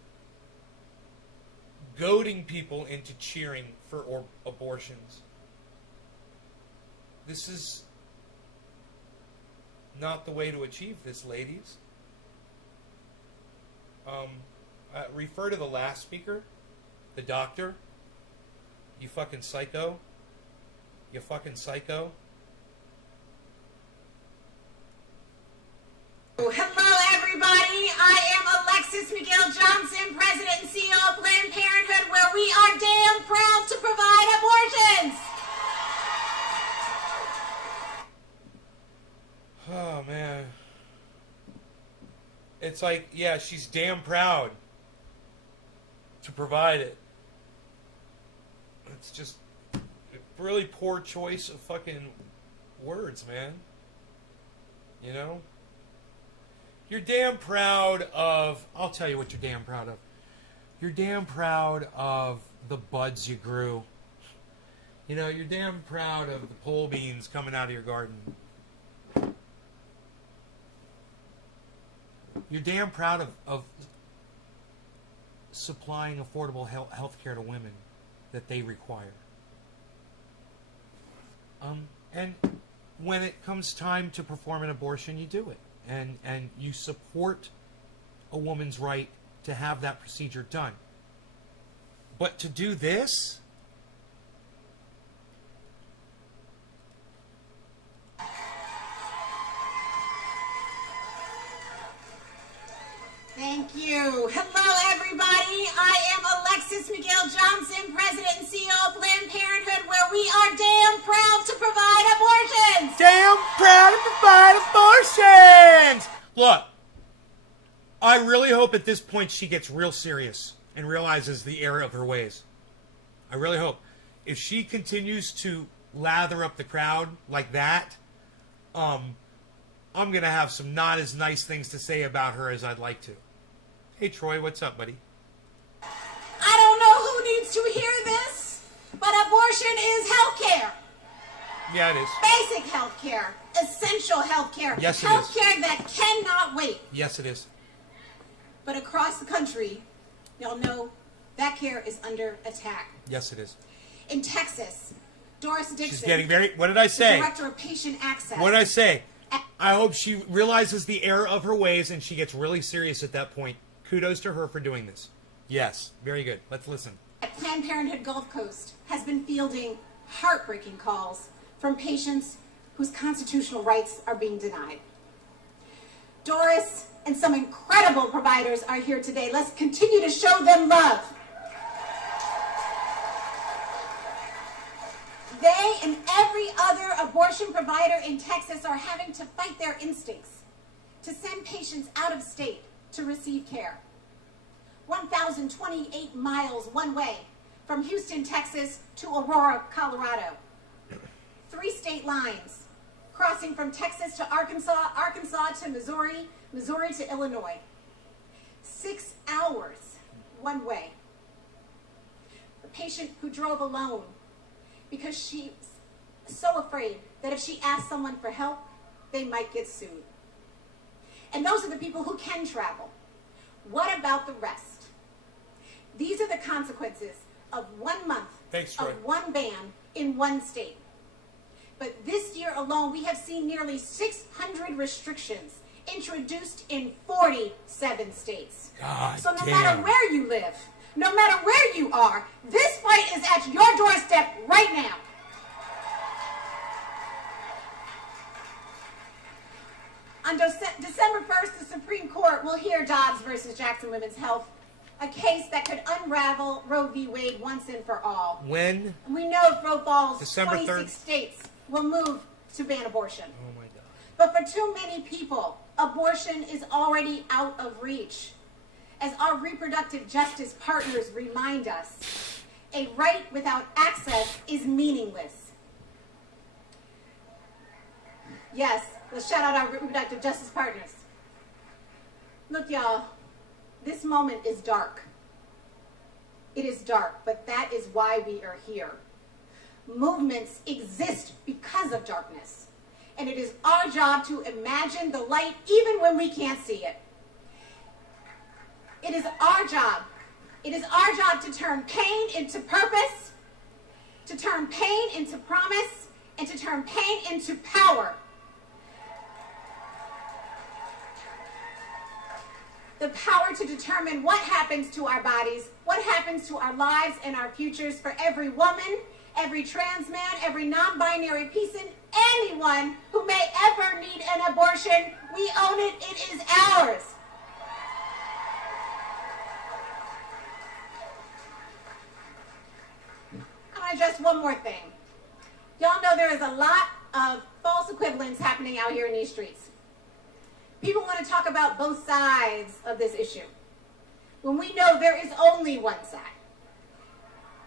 goading people into cheering for abortions. This is not the way to achieve this, ladies. Refer to the last speaker, the doctor. You fucking psycho. You fucking psycho. Hello, everybody. I am Alexis McGill Johnson, President and CEO of Planned Parenthood, where we are damn proud to provide abortions. Oh, man. It's like, yeah, she's damn proud to provide it. It's just a really poor choice of fucking words, man. You know? You're damn proud of... I'll tell you what you're damn proud of. You're damn proud of the buds you grew. You know, you're damn proud of the pole beans coming out of your garden. You're damn proud of supplying affordable health care to women that they require. And when it comes time to perform an abortion, you do it. And you support a woman's right to have that procedure done. But to do this, Thank you. Hello, everybody. I am Alexis Miguel Johnson, President and CEO of Planned Parenthood, where we are damn proud to provide abortions. Damn proud to provide abortions! Look, I really hope at this point she gets real serious and realizes the error of her ways. I really hope. If she continues to lather up the crowd like that, I'm going to have some not as nice things to say about her as I'd like to. Hey, Troy, what's up, buddy? I don't know who needs to hear this, but abortion is health care. Yeah, it is. Basic health care. Essential health care. Yes, it health is. care that cannot wait. Yes, it is. But across the country, y'all know that care is under attack. Yes, it is. In Texas, Doris Dixon, She's getting very... What did I say? the Director of Patient Access. What did I say? I hope she realizes the error of her ways and she gets really serious at that point. Kudos to her for doing this. Yes, very good. Let's listen. At Planned Parenthood Gulf Coast has been fielding heartbreaking calls from patients whose constitutional rights are being denied. Doris and some incredible providers are here today. Let's continue to show them love. They and every other abortion provider in Texas are having to fight their instincts to send patients out of state to receive care. 1,028 miles one way from Houston, Texas to Aurora, Colorado. 3 state lines crossing from Texas to Arkansas, Arkansas to Missouri, Missouri to Illinois. 6 hours one way. A patient who drove alone because she's so afraid that if she asks someone for help, they might get sued. And those are the people who can travel. What about the rest? These are the consequences of 1 month of one ban in one state. But this year alone, we have seen nearly 600 restrictions introduced in 47 states. God so no damn. matter where you live, no matter where you are, this fight is at your doorstep right now. On December 1st, the Supreme Court will hear Dobbs versus Jackson Women's Health, a case that could unravel Roe v. Wade once and for all. When? We know if Roe falls, December 26 3rd? states will move to ban abortion. Oh my God. But for too many people, abortion is already out of reach. As our reproductive justice partners remind us, a right without access is meaningless. Yes, let's shout out our reproductive justice partners. Look, y'all, this moment is dark. It is dark, but that is why we are here. Movements exist because of darkness, and it is our job to imagine the light even when we can't see it. It is our job. It is our job to turn pain into purpose, to turn pain into promise, and to turn pain into power. The power to determine what happens to our bodies, what happens to our lives and our futures for every woman, every trans man, every non-binary person, anyone who may ever need an abortion. We own it. It is ours. I want to address one more thing. Y'all know there is a lot of false equivalence happening out here in these streets. People want to talk about both sides of this issue, when we know there is only one side.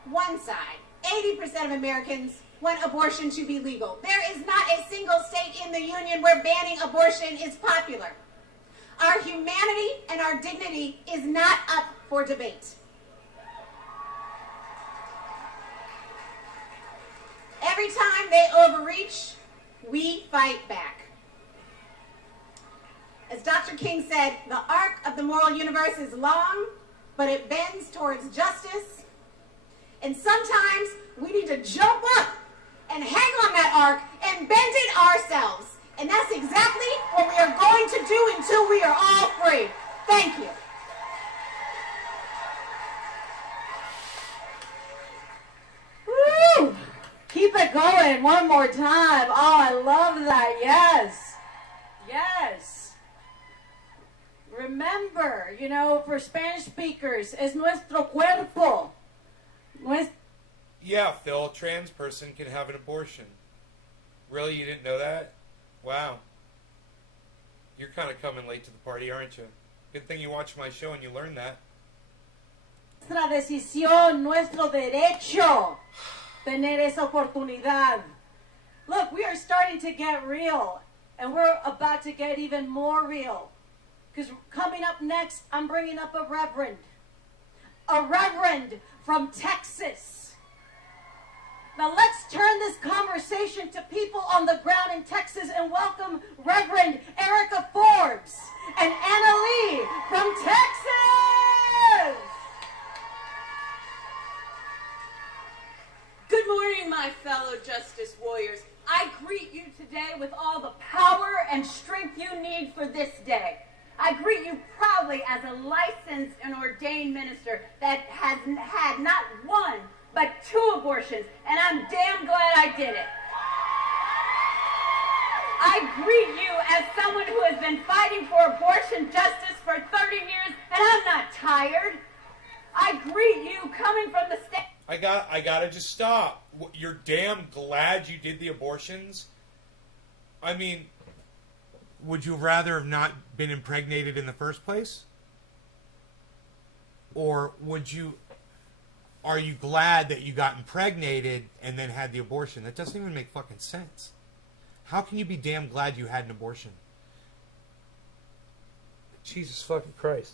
One side. 80% of Americans want abortion to be legal. There is not a single state in the union where banning abortion is popular. Our humanity and our dignity is not up for debate. Every time they overreach, we fight back. As Dr. King said, the arc of the moral universe is long, but it bends towards justice. And sometimes we need to jump up and hang on that arc and bend it ourselves. And that's exactly what we are going to do until we are all free. Thank you. it going one more time. Oh, I love that. Yes. Yes. Remember, you know, for Spanish speakers, es nuestro cuerpo. Yeah, Phil, a trans person can have an abortion. Really? You didn't know that? Wow. You're kind of coming late to the party, aren't you? Good thing you watched my show and you learned that. Nuestra decisión, nuestro derecho, tener esa oportunidad. Look, we are starting to get real, and we're about to get even more real. Because coming up next, I'm bringing up a reverend from Texas. Now let's turn this conversation to people on the ground in Texas and welcome Reverend Erica Forbes and Anna Lee from Texas. Good morning, my fellow justice warriors. I greet you today with all the power and strength you need for this day. I greet you proudly as a licensed and ordained minister that has had not one, but 2 abortions, and I'm damn glad I did it. I greet you as someone who has been fighting for abortion justice for 30 years, and I'm not tired. I greet you coming from the state. I gotta just stop. You're damn glad you did the abortions? I mean, would you rather have not been impregnated in the first place? Or are you glad that you got impregnated and then had the abortion? That doesn't even make fucking sense. How can you be damn glad you had an abortion? Jesus fucking Christ.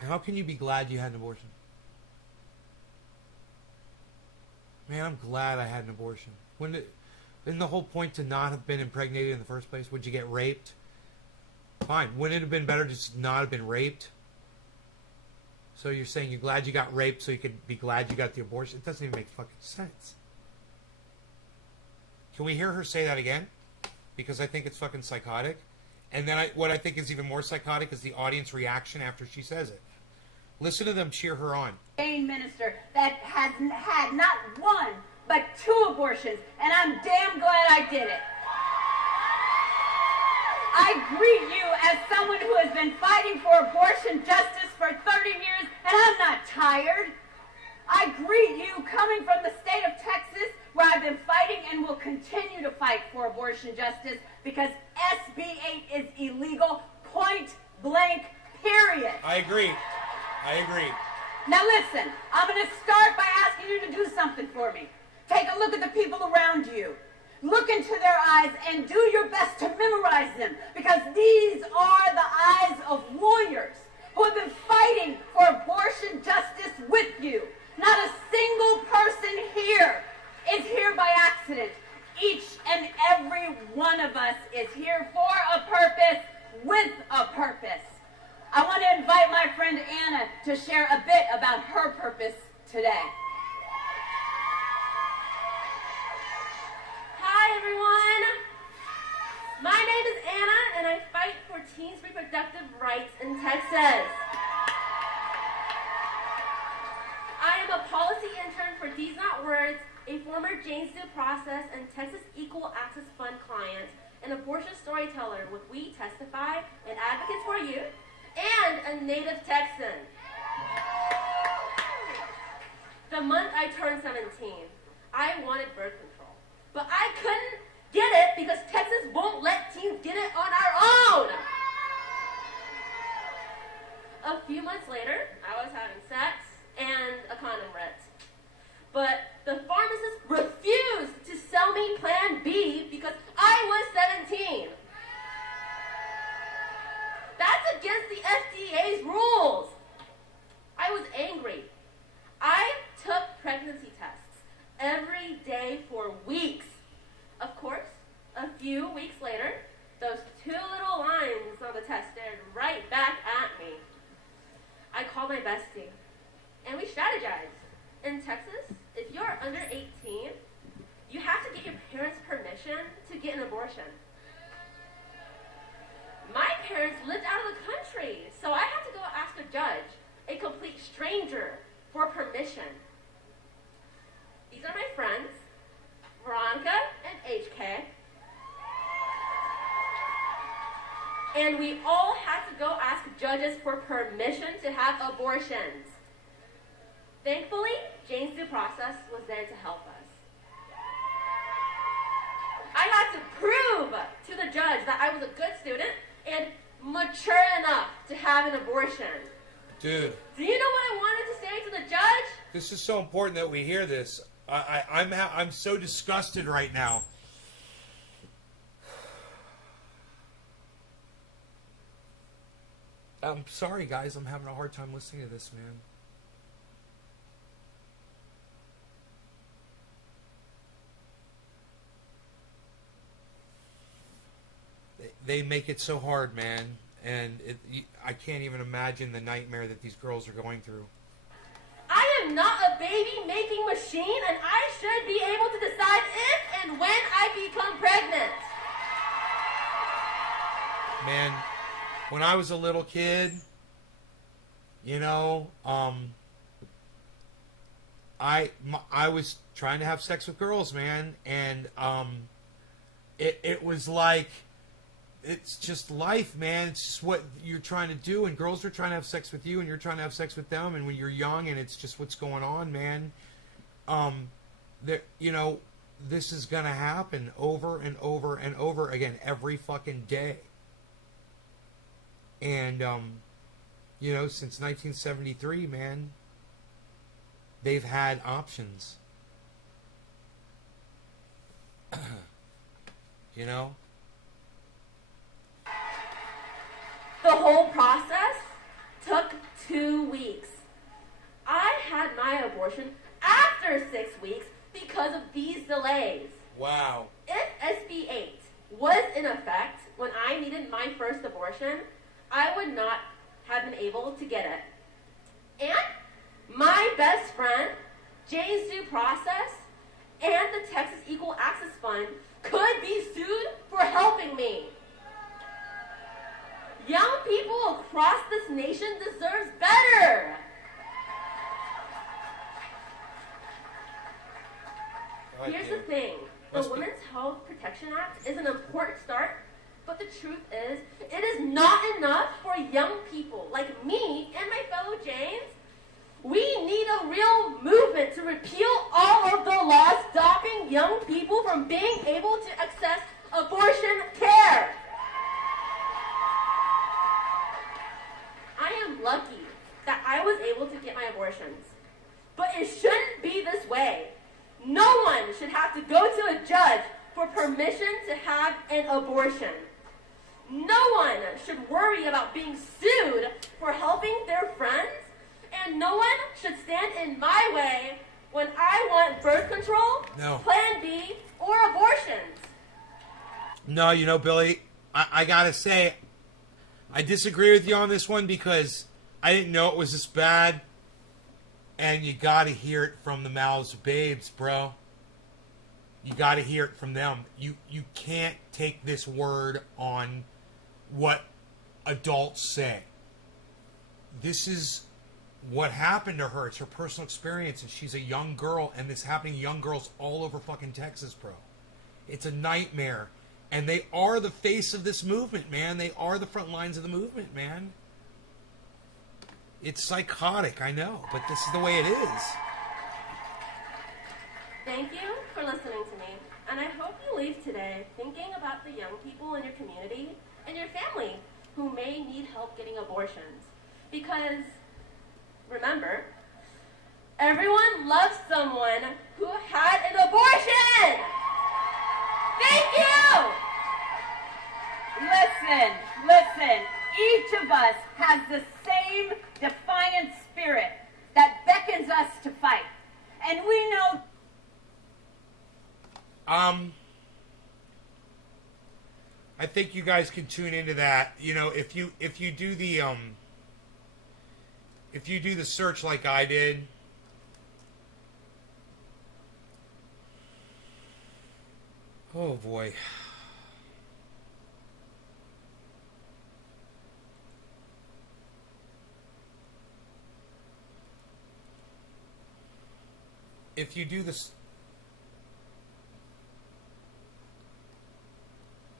How can you be glad you had an abortion? Man, I'm glad I had an abortion. Isn't the whole point to not have been impregnated in the first place? Would you get raped? Fine. Wouldn't it have been better to just not have been raped? So you're saying you're glad you got raped so you could be glad you got the abortion? It doesn't even make fucking sense. Can we hear her say that again? Because I think it's fucking psychotic. And then what I think is even more psychotic is the audience reaction after she says it. Listen to them cheer her on. Minister that has had not one, but 2 abortions, and I'm damn glad I did it. I greet you as someone who has been fighting for abortion justice for 30 years, and I'm not tired. I greet you coming from the state of Texas, where I've been fighting and will continue to fight for abortion justice because SB 8 is illegal, point blank, period. I agree. Now listen, I'm going to start by asking you to do something for me. Take a look at the people around you. Look into their eyes and do your best to memorize them, because these are the eyes of warriors who have been fighting for abortion justice with you. Not a single person here is here by accident. Each and every one of us is here for a purpose, with a purpose. I want to invite my friend Anna to share a bit about her purpose today. Hi everyone! My name is Anna and I fight for teens' reproductive rights in Texas. I am a policy intern for These Not Words, a former Jane's Due Process and Texas Equal Access Fund client, an abortion storyteller with We Testify and Advocates for You, and a native Texan. The month I turned 17, I wanted birth control, but I couldn't get it because Texas won't let teens get it on our own. A few months later, I was having sex and a condom ripped. But the pharmacist refused to sell me Plan B because I was 17. That's against the FDA's rules. I was angry. I took pregnancy tests every day for weeks. Of course, a few weeks later, those 2 little lines on the test stared right back at me. I called my bestie, and we strategized. In Texas, if you're under 18, you have to get your parents' permission to get an abortion. My parents lived out of the country, so I had to go ask a judge, a complete stranger, for permission. These are my friends, and we all had to go ask judges for permission to have abortions. Thankfully, Jane's due process was there to help us. I had to prove to the judge that I was a good student and mature enough to have an abortion. Dude. Do you know what I wanted to say to the judge? This is so important that we hear this. I'm so disgusted right now. I'm sorry, guys. I'm having a hard time listening to this, man. They make it so hard, man. And I can't even imagine the nightmare that these girls are going through. I am not a baby-making machine, and I should be able to decide if and when I become pregnant. Man, when I was a little kid, you know, I was trying to have sex with girls, man, and it was like, it's just life, man. It's just what you're trying to do, and girls are trying to have sex with you, and you're trying to have sex with them, and when you're young, and it's just what's going on, man. You know, this is gonna happen over and over and over again every fucking day. And you know, since 1973, man, they've had options. You know? The whole process took 2 weeks. I had my abortion after 6 weeks because of these delays. Wow. If SB 8 was in effect when I needed my first abortion, I would not have been able to get it. And my best friend, Jane's Due Process, and the Texas Equal Access Fund could be sued for helping me. Young people across this nation deserve better. Here's the thing. The Women's Health Protection Act is an important start, but the truth is, it is not enough for young people like me and my fellow Janes. We need a real movement to repeal all of the laws stopping young people from being able to access abortion care. I am lucky that I was able to get my abortions, but it shouldn't be this way. No one should have to go to a judge for permission to have an abortion. No one should worry about being sued for helping their friends, and no one should stand in my way when I want birth control, Plan B, or abortions. No, you know, Billy, I gotta say, I disagree with you on this one because I didn't know it was this bad. And you gotta hear it from the mouths of babes, bro. You gotta hear it from them. You can't take this word on what adults say. This is what happened to her. It's her personal experience, and she's a young girl, and this happening to young girls all over fucking Texas, bro. It's a nightmare. And they are the face of this movement, man. They are the front lines of the movement, man. It's psychotic, I know, but this is the way it is. Thank you for listening to me, and I hope you leave today thinking about the young people in your community and your family who may need help getting abortions. Because, remember, everyone loves someone who had an abortion! Thank you! Listen. Each of us has the same defiant spirit that beckons us to fight. And we know... I think you guys can tune into that. You know, if you do the search like I did, oh boy. If you do this,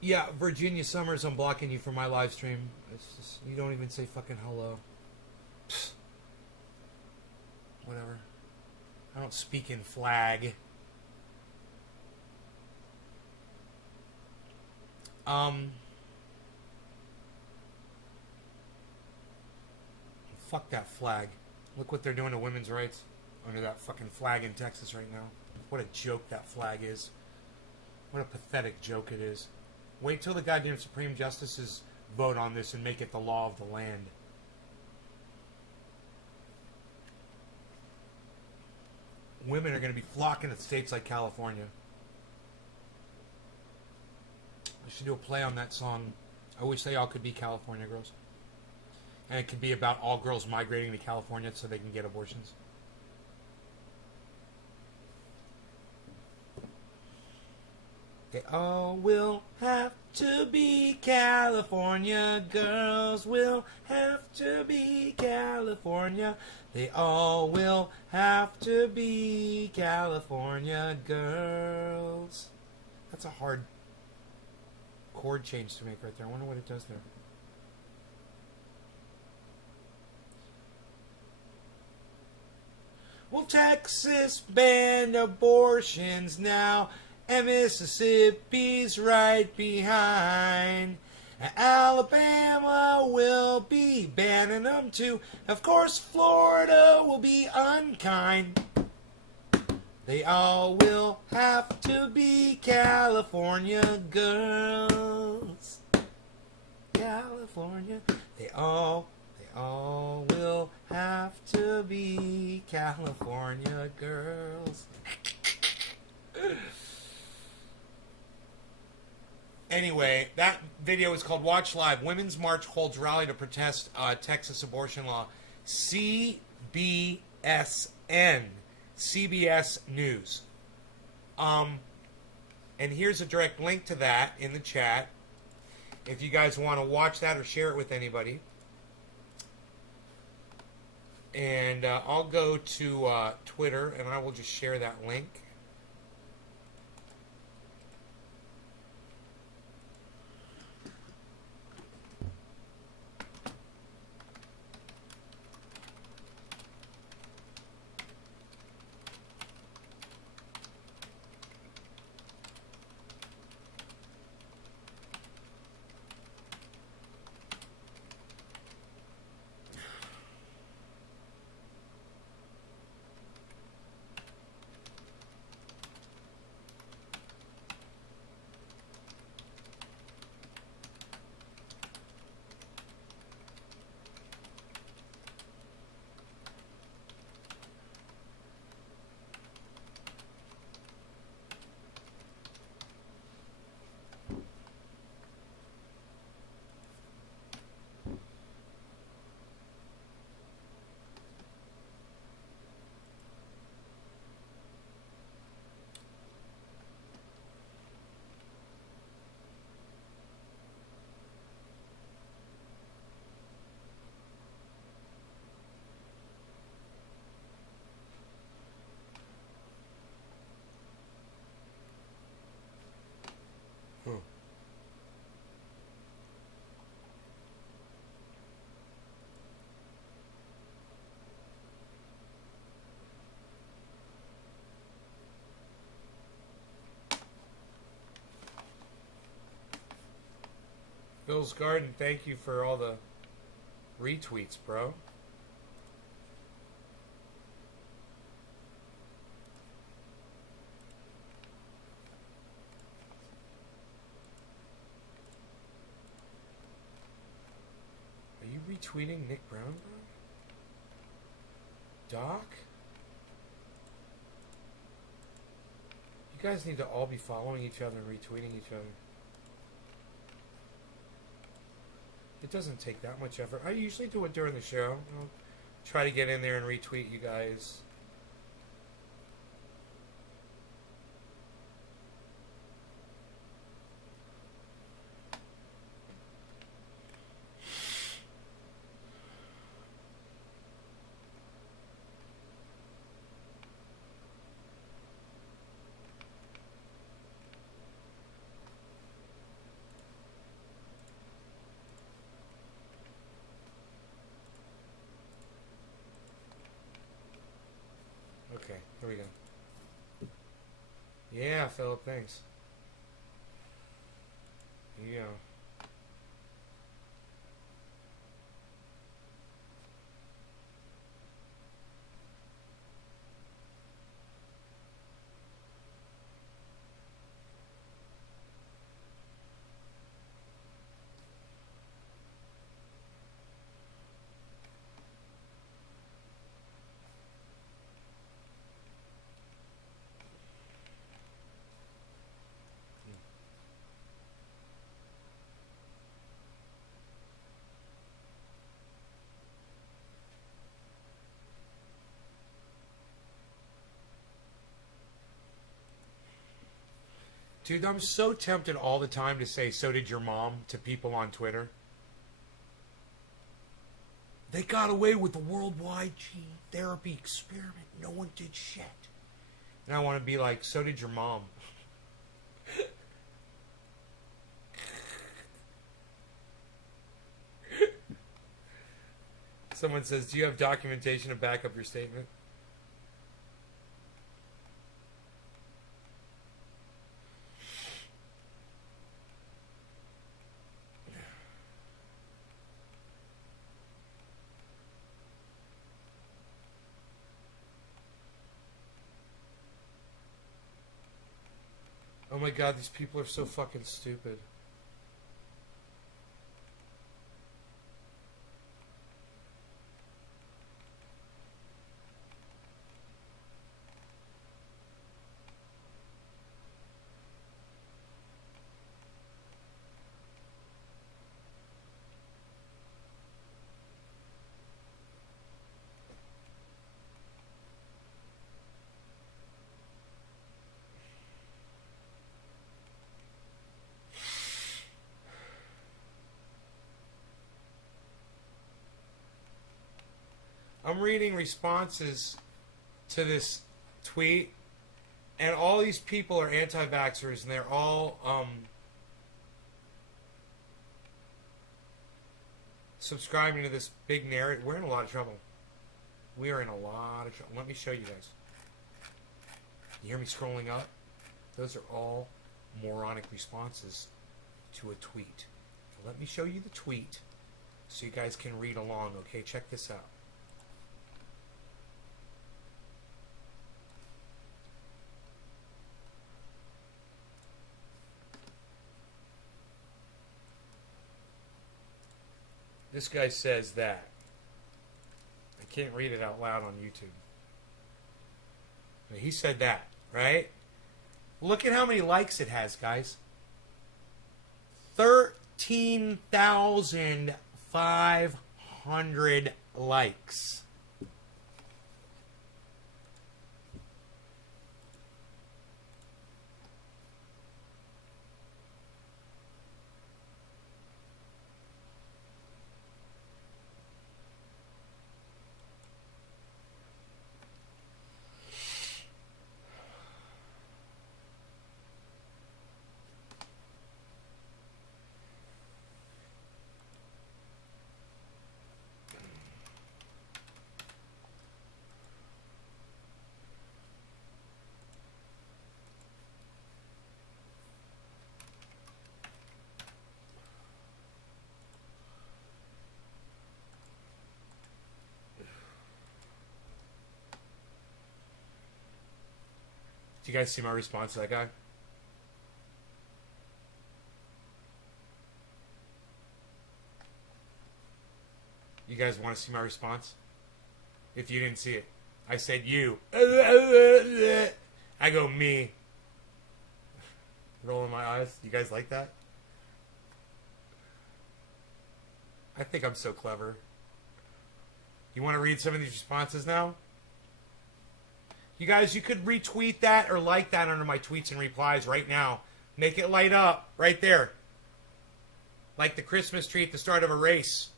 Yeah, Virginia Summers, I'm blocking you from my live stream. It's just, you don't even say fucking hello. Psst. Whatever. I don't speak in flag. Fuck that flag. Look what they're doing to women's rights under that fucking flag in Texas right now. What a joke that flag is. What a pathetic joke it is. Wait till the goddamn Supreme Justices vote on this and make it the law of the land. Women are going to be flocking to states like California. I should do a play on that song. I wish they all could be California girls. And it could be about all girls migrating to California so they can get abortions. They all will have to be California girls. Will have to be California. They all will have to be California girls. That's a hard chord change to make right there. I wonder what it does there. Well, Texas banned abortions now, and Mississippi's right behind. Alabama will be banning them too. Of course, Florida will be unkind. They all will have to be California girls. California. They all will have to be California girls. Anyway, that video is called Watch Live. Women's March holds rally to protest Texas abortion law. CBSN. CBS News. And here's a direct link to that in the chat. If you guys want to watch that or share it with anybody. And I'll go to Twitter and I will just share that link. Bill's Garden, thank you for all the retweets, bro. Are you retweeting Nick Brown, bro? Doc? You guys need to all be following each other and retweeting each other. It doesn't take that much effort. I usually do it during the show. I'll try to get in there and retweet you guys. Here we go. Yeah, Philip, thanks. Here you go. Dude, I'm so tempted all the time to say, so did your mom, to people on Twitter. They got away with the worldwide gene therapy experiment. No one did shit. And I want to be like, so did your mom. Someone says, do you have documentation to back up your statement? Oh my god, these people are so fucking stupid. I'm reading responses to this tweet, and all these people are anti-vaxxers, and they're all subscribing to this big narrative. We're in a lot of trouble. We are in a lot of trouble. Let me show you guys. You hear me scrolling up? Those are all moronic responses to a tweet. So let me show you the tweet so you guys can read along, okay? Check this out. This guy says that. I can't read it out loud on YouTube. He said that, right? Look at how many likes it has, guys. 13,500 likes. Do you guys see my response to that guy? You guys want to see my response? If you didn't see it. I said you. I go me. Rolling my eyes. You guys like that? I think I'm so clever. You want to read some of these responses now? You guys, you could retweet that or like that under my tweets and replies right now. Make it light up right there. Like the Christmas tree at the start of a race.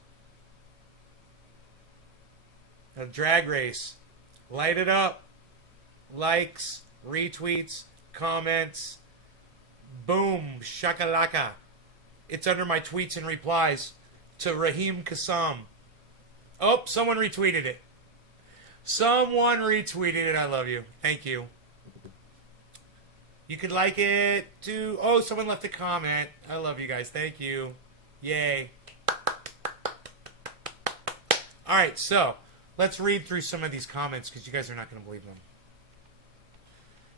A drag race. Light it up. Likes, retweets, comments. Boom, shakalaka. It's under my tweets and replies to Raheem Kassam. Oh, someone retweeted it. Someone retweeted it. I love you. Thank you. You could like it too. Oh, someone left a comment. I love you guys. Thank you. Yay. All right, so let's read through some of these comments because you guys are not going to believe them.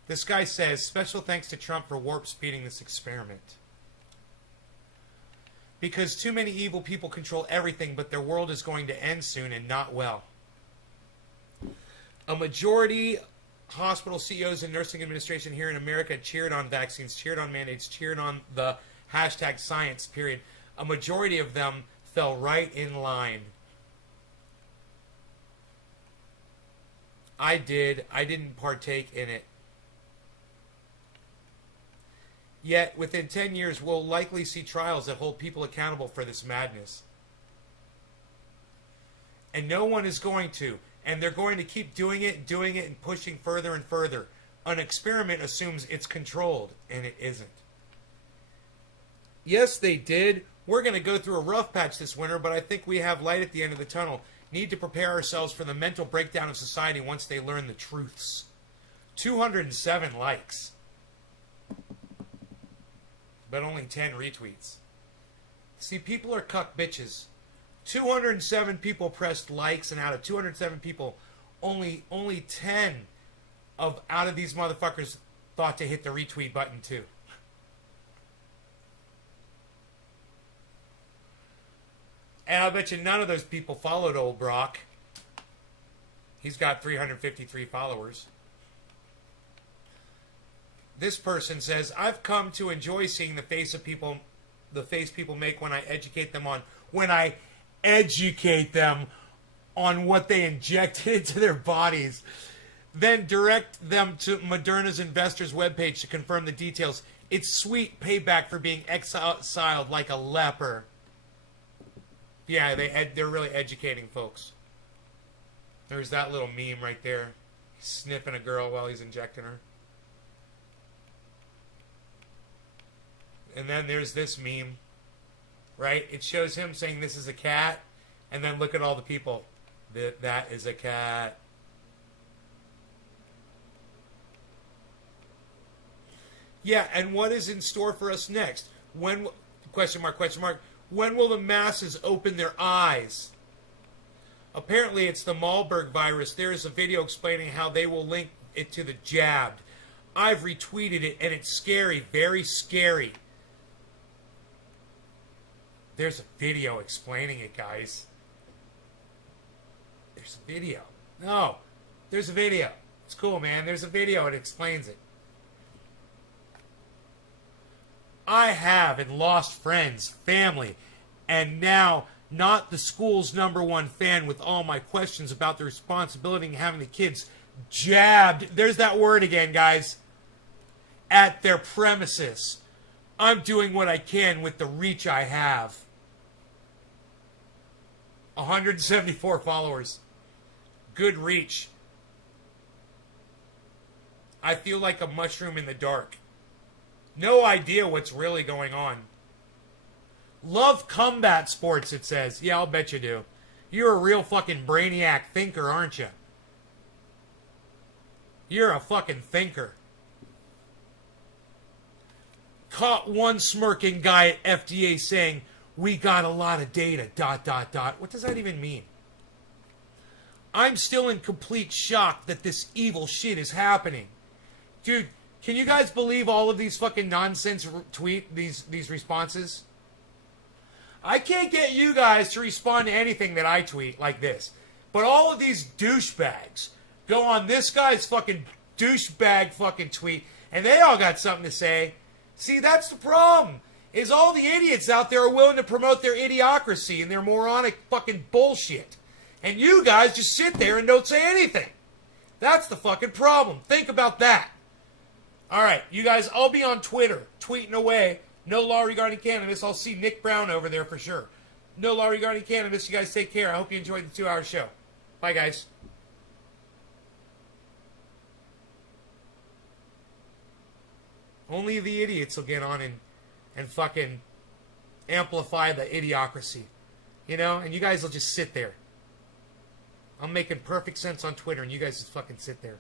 This guy says, special thanks to Trump for warp speeding this experiment. Because too many evil people control everything, but their world is going to end soon and not well. A majority hospital CEOs and nursing administration here in America cheered on vaccines, cheered on mandates, cheered on the hashtag science, period. A majority of them fell right in line. I did. I didn't partake in it. Yet, within 10 years, we'll likely see trials that hold people accountable for this madness. And no one is going to. And they're going to keep doing it, and pushing further and further. An experiment assumes it's controlled, and it isn't. Yes, they did. We're going to go through a rough patch this winter, but I think we have light at the end of the tunnel. Need to prepare ourselves for the mental breakdown of society once they learn the truths. 207 likes. But only 10 retweets. See, people are cuck bitches. 207 people pressed likes, and out of 207 people, only 10 out of these motherfuckers thought to hit the retweet button too. And I bet you none of those people followed old Brock. He's got 353 followers. This person says, I've come to enjoy seeing the face people make when I educate them on what they injected into their bodies. Then direct them to Moderna's investors webpage to confirm the details. It's sweet payback for being exiled like a leper. Yeah, they're really educating folks. There's that little meme right there. He's sniffing a girl while he's injecting her. And then there's this meme, right? It shows him saying this is a cat, and then look at all the people. That is a cat. Yeah, and what is in store for us next? When, question mark, when will the masses open their eyes? Apparently it's the Marburg virus. There is a video explaining how they will link it to the jabbed. I've retweeted it, and it's scary, very scary. There's a video explaining it, guys. There's a video. No, there's a video. It's cool, man. There's a video. It explains it. I have and lost friends, family, and now not the school's #1 fan with all my questions about the responsibility of having the kids jabbed. There's that word again, guys. At their premises. I'm doing what I can with the reach I have. 174 followers. Good reach. I feel like a mushroom in the dark. No idea what's really going on. Love combat sports, it says. Yeah, I'll bet you do. You're a real fucking brainiac thinker, aren't you? You're a fucking thinker. Caught one smirking guy at FDA saying, we got a lot of data, ... What does that even mean? I'm still in complete shock that this evil shit is happening. Dude, can you guys believe all of these fucking nonsense these responses? I can't get you guys to respond to anything that I tweet like this. But all of these douchebags go on this guy's fucking douchebag fucking tweet, and they all got something to say. See, that's the problem. Is all the idiots out there are willing to promote their idiocracy and their moronic fucking bullshit. And you guys just sit there and don't say anything. That's the fucking problem. Think about that. Alright, you guys, I'll be on Twitter, tweeting away. No law regarding cannabis. I'll see Nick Brown over there for sure. No law regarding cannabis. You guys take care. I hope you enjoyed the 2-hour show. Bye, guys. Only the idiots will get on and fucking amplify the idiocracy. You know? And you guys will just sit there. I'm making perfect sense on Twitter, and you guys just fucking sit there.